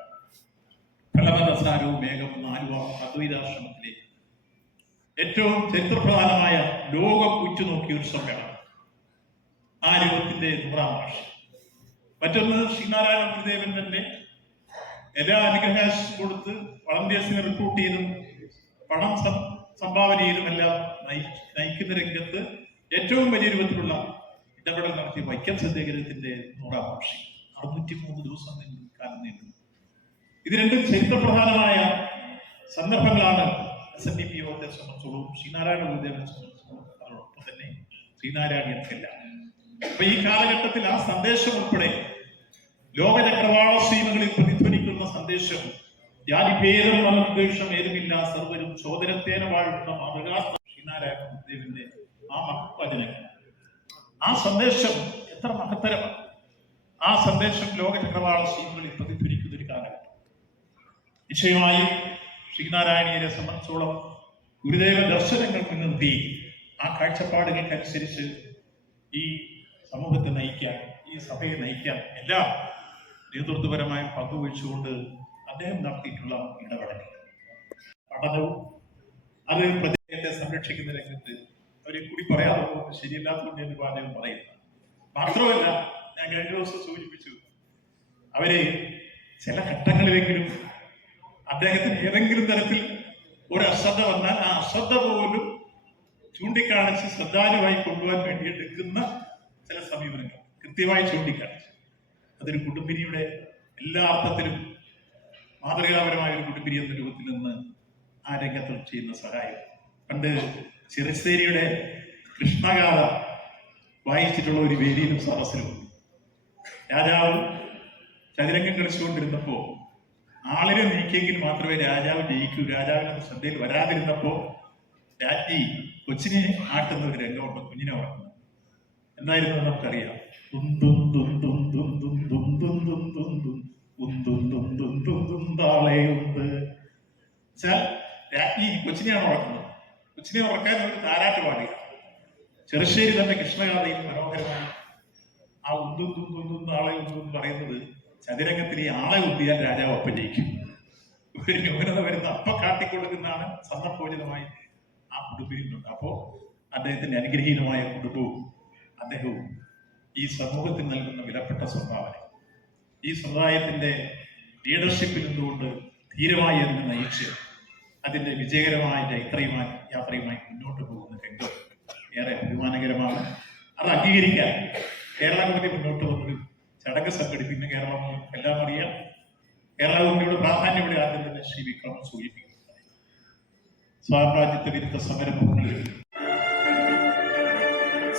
ഫലമതസാരവും ഏകം 4 അദ്വൈതാശ്രമത്തിലെ ഏറ്റവും ചരിത്രപ്രധാനമായ ലോകം ഉറ്റുനോക്കിയ ഒരു സമ്മേളനം. ആ രൂപത്തിന്റെ 100-ാം വർഷം. മറ്റൊന്ന് ശ്രീനാരായണ ഗുരുദേവൻ തന്നെ എല്ലാ അനുഗ്രഹാശം കൊടുത്ത് വളണ്ടിയേഴ്സിനെ റിക്രൂട്ട് ചെയ്തും പണം സംഭാവന ചെയ്തുമെല്ലാം നയിക്കുന്ന രംഗത്ത് ഏറ്റവും വലിയ രൂപത്തിലുള്ള ഇടപെടൽ നടത്തിയ വൈക്കം സത്യാഗ്രഹത്തിന്റെ 100-ാം വാർഷികം 603 ദിവസം കാലം നീണ്ടു. ഇത് രണ്ടും ചരിത്രപ്രധാനമായ സന്ദർഭങ്ങളാണ് SNDP യോഗത്തെ സംബന്ധിച്ചോളം ശ്രീനാരായണ ഗുരുദേവനെ സംബന്ധിച്ചോളം. അതോടൊപ്പം തന്നെ ശ്രീനാരായണീയർക്കെല്ലാം. അപ്പൊ ഈ കാലഘട്ടത്തിൽ ആ സന്ദേശം ഉൾപ്പെടെ ലോകചക്രവാള സീമകളിൽ പ്രതിധ്വനിക്കുന്ന സന്ദേശം, ജാതിഭേദം മതദ്വേഷം ഏതുമില്ല, സർവരും സോദരത്തേന വാഴുന്ന മാതൃകാ ശ്രീനാരായണ ഗുരുദേവന്റെ ആ മഹത്വചനങ്ങൾ, ആ സന്ദേശം എത്ര മഹത്തരമാണ്. ആ സന്ദേശം ലോകചക്രവാള സീമകളിൽ പ്രതിധ്വനിക്കുന്ന ഒരു കാലഘട്ടം. നിശ്ചയമായി ശ്രീനാരായണീയരെ സംബന്ധിച്ചോളം ഗുരുദേവ ദർശനങ്ങൾ മുൻനിർത്തി ആ കാഴ്ചപ്പാടുകൾക്കനുസരിച്ച് ഈ സമൂഹത്തെ നയിക്കാൻ, ഈ സഭയെ നയിക്കാൻ എല്ലാം നേതൃത്വപരമായി പങ്കുവഹിച്ചുകൊണ്ട് അദ്ദേഹം നടത്തിയിട്ടുള്ള ഇടപെടൽ, പഠനവും അത് പ്രദേശത്തെ സംരക്ഷിക്കുന്ന രംഗത്ത് അവരെ കൂടി പറയാതെ പോകുന്നത് ശരിയല്ലാത്തതുകൊണ്ട് എന്ന് അദ്ദേഹം പറയുന്നത് മാത്രമല്ല, ഞാൻ കഴിഞ്ഞ ദിവസം സൂചിപ്പിച്ചു, അവരെ ചില ഘട്ടങ്ങളിലെങ്കിലും അദ്ദേഹത്തിന് ഏതെങ്കിലും തരത്തിൽ ഒരു അശ്രദ്ധ വന്നാൽ ആ അശ്രദ്ധ പോലും ചൂണ്ടിക്കാണിച്ച് ശ്രദ്ധാലുവായി കൊണ്ടുപോകാൻ വേണ്ടി എടുക്കുന്ന ചില സമീപനങ്ങൾ കൃത്യമായി ചൂണ്ടിക്കാണിച്ചു. അതൊരു കുടുംബിനിയുടെ എല്ലാ അർത്ഥത്തിലും മാതൃകാപരമായ ഒരു കുടുംബിനി എന്ന രൂപത്തിൽ നിന്ന് ആ രംഗത്ത് ചെയ്യുന്ന സഹായം. പണ്ട് ചിറശ്ശേരിയുടെ കൃഷ്ണഗാഥ വായിച്ചിട്ടുള്ള ഒരു വേദിയിലും സദസ്സിലും രാജാവ് ചതുരംഗം കളിച്ചുകൊണ്ടിരുന്നപ്പോ ആളിനെ നീക്കിയെങ്കിൽ മാത്രമേ രാജാവ് ജയിക്കൂ. രാജാവിന്റെ ശ്രദ്ധയിൽ വരാതിരുന്നപ്പോ രാജ്ഞി കൊച്ചിനെ ആട്ടുന്ന ഒരു രംഗമുണ്ട്, കുഞ്ഞിനെ ഉറക്കുന്നത്. എന്തായിരുന്നു നമുക്കറിയാം. രാജ്ഞി കൊച്ചിനെയാണ് ഉറക്കുന്നത്. കൊച്ചിനെ ഉറക്കാൻ ഒരു താരാട്ട് പാടുക. ചെറുശ്ശേരി തന്നെ കൃഷ്ണഗാഥയിൽ മനോഹരമായി ആ ആളെ പറയുന്നത്, ചതുരംഗത്തിൽ ഈ ആളെ ഉന്തിയാൽ രാജാവ് അപ്പം ജയിക്കും. ഒരു ന്യൂനത വരുന്ന അപ്പം കാട്ടിക്കൊടുക്കുന്നതാണ് സന്ദർഭോചിതമായി ആ കുടുംബിനുണ്ട്. അപ്പോ അദ്ദേഹത്തിന്റെ അനുഗ്രഹീതമായ കുടുംബവും അദ്ദേഹവും ഈ സമൂഹത്തിൽ നൽകുന്ന വിലപ്പെട്ട സംഭാവന, ഈ സമുദായത്തിന്റെ ലീഡർഷിപ്പിൽ നിന്നുകൊണ്ട് ധീരമായി അതിനെ നയിച്ച് അതിന്റെ വിജയകരമായ യാത്രയുമായി മുന്നോട്ട് പോകുന്ന രംഗം ഏറെ അഭിമാനകരമാണ്. അത് അംഗീകരിക്കാൻ കേരള കമ്മിറ്റി മുന്നോട്ട് വന്നൊരു ചടങ്ങ് സംഘടിപ്പിക്കുന്ന കേരളം എല്ലാം അറിയാം. കേരള കമ്മിറ്റിയുടെ പ്രാധാന്യം ഇവിടെ ആദ്യം തന്നെ ശ്രീ വിക്രം സൂചിപ്പിക്കുന്നു. സാമ്രാജ്യത്വ വിരുദ്ധ സമരമുഖങ്ങളിൽ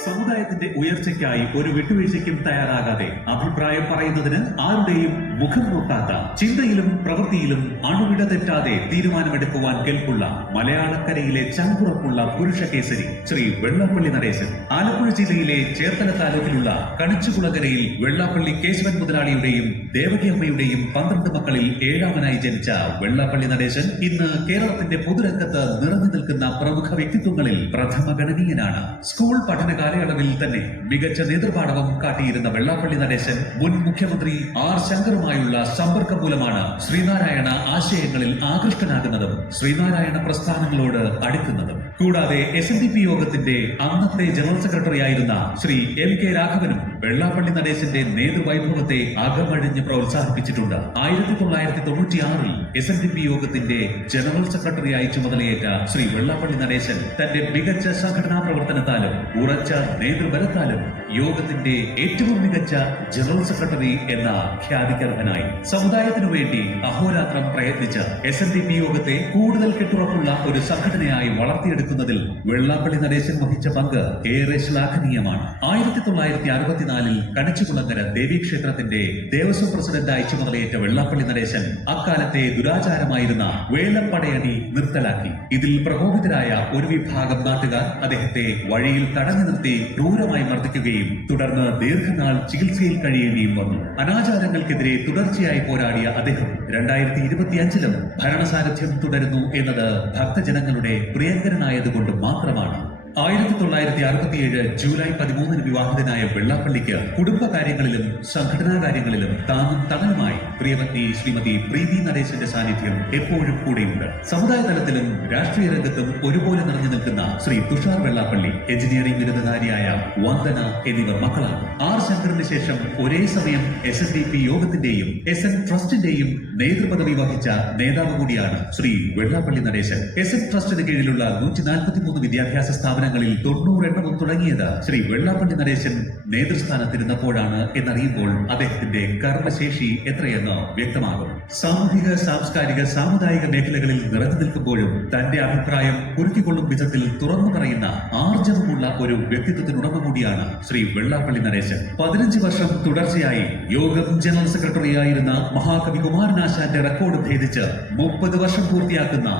സമുദായത്തിന്റെ ഉയർച്ചയ്ക്കായി ഒരു വിട്ടുവീഴ്ചയ്ക്കും തയ്യാറാകാതെ അഭിപ്രായം പറയുന്നതിന് ആരുടെയും മുഖം നോക്കാത്ത, ചിന്തയിലും പ്രവൃത്തിയിലും അണുവിട തെറ്റാതെ തീരുമാനമെടുക്കുവാൻ കെൽപ്പുള്ള മലയാളക്കരയിലെ ചങ്കുറപ്പുള്ള പുരുഷ കേസരി ശ്രീ വെള്ളാപ്പള്ളി നടേശൻ. ആലപ്പുഴ ജില്ലയിലെ ചേർത്തല താലൂക്കിലുള്ള കണിച്ചുകുളങ്ങരയിൽ വെള്ളാപ്പള്ളി കേശവൻ മുതലാളിയുടെയും ദേവകി അമ്മയുടെയും 12 മക്കളിൽ 7ാമനായി ജനിച്ച വെള്ളാപ്പള്ളി നടേശൻ ഇന്ന് കേരളത്തിന്റെ പൊതുരംഗത്ത് നിറഞ്ഞു നിൽക്കുന്ന പ്രമുഖ വ്യക്തിത്വങ്ങളിൽ പ്രഥമ ഗണനീയനാണ്. സ്കൂൾ പഠന കാലയളവിൽ തന്നെ മികച്ച നേതൃപാടവം കാട്ടിയിരുന്ന വെള്ളാപ്പള്ളി നടേശൻ മുൻ മുഖ്യമന്ത്രി ആർ ശങ്കറുമായുള്ള സമ്പർക്കം മൂലമാണ് ശ്രീനാരായണ ആശയങ്ങളിൽ ആകൃഷ്ടനാകുന്നതും ശ്രീനാരായണ പ്രസ്ഥാനങ്ങളോട് അടുക്കുന്നതും. കൂടാതെ SNDP യോഗത്തിന്റെ അന്നത്തെ ജനറൽ സെക്രട്ടറി ആയിരുന്ന ശ്രീ MK രാഘവനും വെള്ളാപ്പള്ളി നടേശന്റെ നേതൃവൈഭവത്തെ അകമഴിഞ്ഞ് പ്രോത്സാഹിപ്പിച്ചിട്ടുണ്ട്. 1996-ൽ SNDP യോഗത്തിന്റെ ജനറൽ സെക്രട്ടറിയായി ചുമതലയേറ്റ ശ്രീ വെള്ളാപ്പള്ളി നടേശൻ തന്റെ മികച്ച സംഘടനാ പ്രവർത്തനത്താലും ഉറച്ച നേതൃബലത്താലും യോഗത്തിന്റെ ഏറ്റവും മികച്ച ജനറൽ സെക്രട്ടറി എന്ന ഖ്യാതിക്കർഹനായി. സമുദായത്തിനു വേണ്ടി അഹോരാത്രം പ്രയത്നിച്ച SNDP യോഗത്തെ കൂടുതൽ കെട്ടുറപ്പുള്ള ഒരു സംഘടനയായി വളർത്തിയെടുക്കുന്നതിൽ വെള്ളാപ്പള്ളി നടേശൻ വഹിച്ച പങ്ക് ഏറെ ശ്ലാഘനീയമാണ്. 1964-ൽ കണിച്ചുകുളങ്ങര ദേവീക്ഷേത്രത്തിന്റെ ദേവസ്വം പ്രസിഡന്റായി ചുമതലയേറ്റ വെള്ളാപ്പള്ളി നടേശൻ അക്കാലത്തെ ദുരാചാരമായിരുന്ന വേലപ്പടയണി നിർത്തലാക്കി. ഇതിൽ പ്രകോപിതരായ ഒരു വിഭാഗം നാട്ടുകാർ അദ്ദേഹത്തെ വഴിയിൽ തടഞ്ഞു നിർത്തി ക്രൂരമായി മർദ്ദിക്കുകയും തുടർന്ന് ദീർഘനാൾ ചികിത്സയിൽ കഴിയേണ്ടിയും വന്നു. അനാചാരങ്ങൾക്കെതിരെ തുടർച്ചയായി പോരാടിയ അദ്ദേഹം 2025-ലും ഭരണസാരഥ്യം തുടരുന്നു എന്നത് ഭക്തജനങ്ങളുടെ പ്രിയങ്കരനായതുകൊണ്ട് മാത്രമാണ്. 1967 ജൂലൈ 13 വിവാഹിതനായ വെള്ളാപ്പള്ളിക്ക് കുടുംബകാര്യങ്ങളിലും സംഘടനാ കാര്യങ്ങളിലും താങ്ങും തണലുമായി പ്രിയപത്നി ശ്രീമതി പ്രീതി നടേശന്റെ സാന്നിധ്യം എപ്പോഴും കൂടെയുണ്ട്. സമുദായ തലത്തിലും രാഷ്ട്രീയ രംഗത്തും ഒരുപോലെ നിറഞ്ഞു നിൽക്കുന്ന ശ്രീ തുഷാർ വെള്ളാപ്പള്ളി, എഞ്ചിനീയറിംഗ് ബിരുദധാരിയായ വന്ദന എന്നിവർ മക്കളാണ്. ആർ ശങ്കറിന് ശേഷം ഒരേ സമയം SNDP യോഗത്തിന്റെയും SN ട്രസ്റ്റിന്റെയും നേതൃപദവി വഹിച്ച നേതാവ് കൂടിയാണ് ശ്രീ വെള്ളാപ്പള്ളി നടേശൻ. SN ട്രസ്റ്റിന് കീഴിലുള്ള 143 വിദ്യാഭ്യാസ സ്ഥാപനങ്ങളിൽ 90 എണ്ണവും തുടങ്ങിയത് ശ്രീ വെള്ളാപ്പള്ളി നടേശൻ നേതൃസ്ഥാനത്തിരുന്നപ്പോഴാണ് എന്നറിയുമ്പോൾ അദ്ദേഹത്തിന്റെ കർമ്മശേഷി എത്രയെന്ന് വ്യക്തമാകും. സാമൂഹിക, സാംസ്കാരിക, സാമുദായിക മേഖലകളിൽ നിറഞ്ഞു നിൽക്കുമ്പോഴും തന്റെ അഭിപ്രായം കുറുക്കിക്കൊള്ളും വിധത്തിൽ തുറന്നു പറയുന്ന ആർജവമുള്ള ഒരു വ്യക്തിത്വത്തിനുടമ കൂടിയാണ് ശ്രീ വെള്ളാപ്പള്ളി നടേശൻ. 15 വർഷം തുടർച്ചയായി യോഗം ജനറൽ സെക്രട്ടറിയായിരുന്ന മഹാകവി കുമാരനാശാന്റെ റെക്കോർഡ് ഭേദിച്ച് 30 വർഷം പൂർത്തിയാക്കുന്ന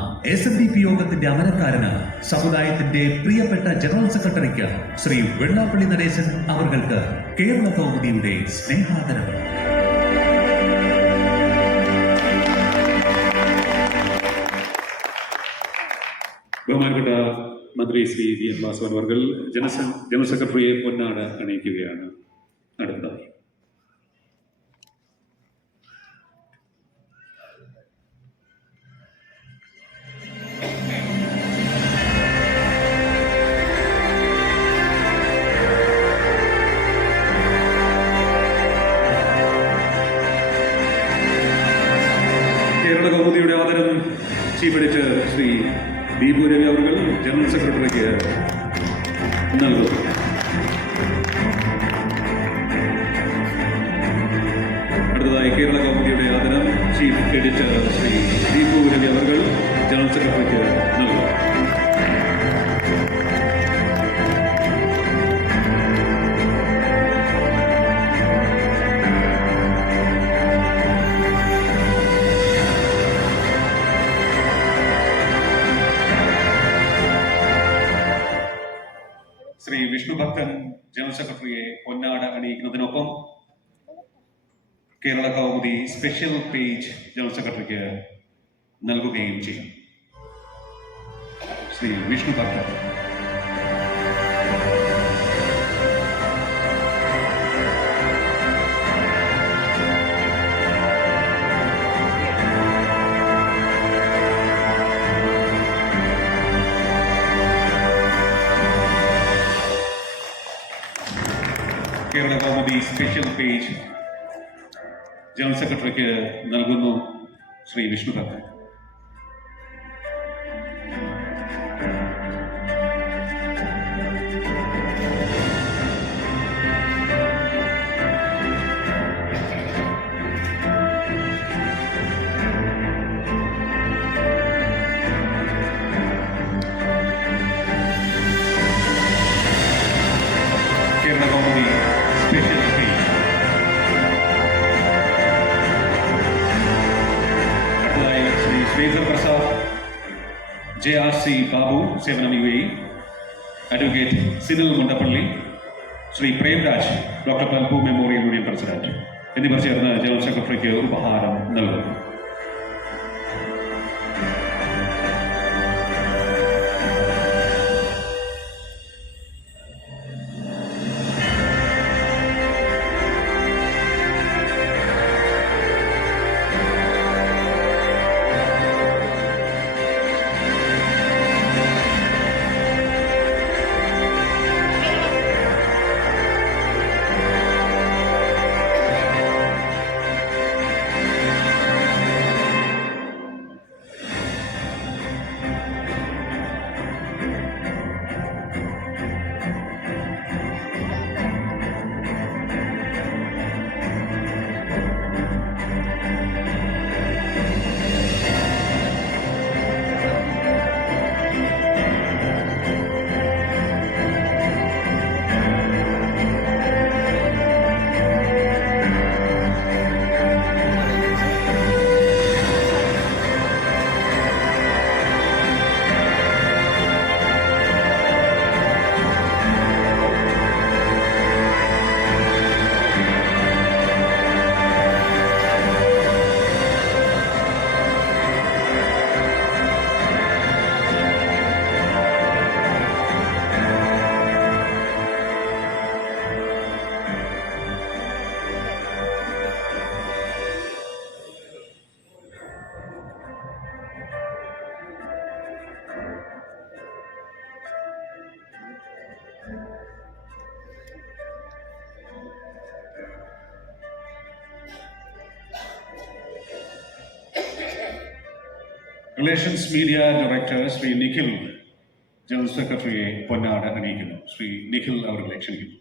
SNDP യോഗത്തിന്റെ അമരക്കാരന്, സമുദായത്തിന്റെ പ്രിയപ്പെട്ട ജനറൽ സെക്രട്ടറിക്ക് ശ്രീ വെള്ളാപ്പള്ളി നടേശൻ അവർക്ക് കേരള കൗമുദിയുടെ സ്നേഹാദരവ്. ബഹുമാനപ്പെട്ട മന്ത്രി ശ്രീ VN വാസവൻ അവർ ജനറൽ സെക്രട്ടറിയെ പൊന്നാട അണിയിക്കുകയാണ്. അടുത്തതായി കേരള കൗമുദിയുടെ ആദരം ചീഫ് എഡിറ്റർ ശ്രീ ദീപു രവി അവർ ജനറൽ സെക്രട്ടറിക്ക് നൽകും. അടുത്തതായി കേരള കൗമുദിയുടെ ആദരം ചീഫ് എഡിറ്റർ ശ്രീ ദീപു രവി അവർ ജനറൽ സെക്രട്ടറിക്ക് നൽകും. ശ്രീ വിഷ്ണു ഭക്തൻ ജനറൽ സെക്രട്ടറിയെ പൊന്നാട അണിയിക്കുന്നതിനൊപ്പം Kerala Kaumudi special page general സെക്രട്ടറിക്ക് നൽകുകയും ചെയ്യും. Shri Vishnu Bhakthan. Kerala Kaumudi special page general സെക്രട്ടറിക്ക് നൽകുന്നു Shri Vishnu Bhakthan. Kerala Kaumudi special page Devendra Prasad, JRC Babu, Sevanam UAE, Advocate Sinil Mundapalli, Sri Prem Raj, Dr. Palpu Memorial Union President, എന്നിവർ ചേർന്ന് ജനറൽ സെക്രട്ടറിക്ക് ഉപഹാരം നൽകുന്നു. Relations media director Shri Nikhil general സെക്രട്ടറിയെ പൊന്നാട അണിയിക്കുന്നു. ശ്രീ നിഖിൽ അവരെ ക്ഷണിക്കുന്നു.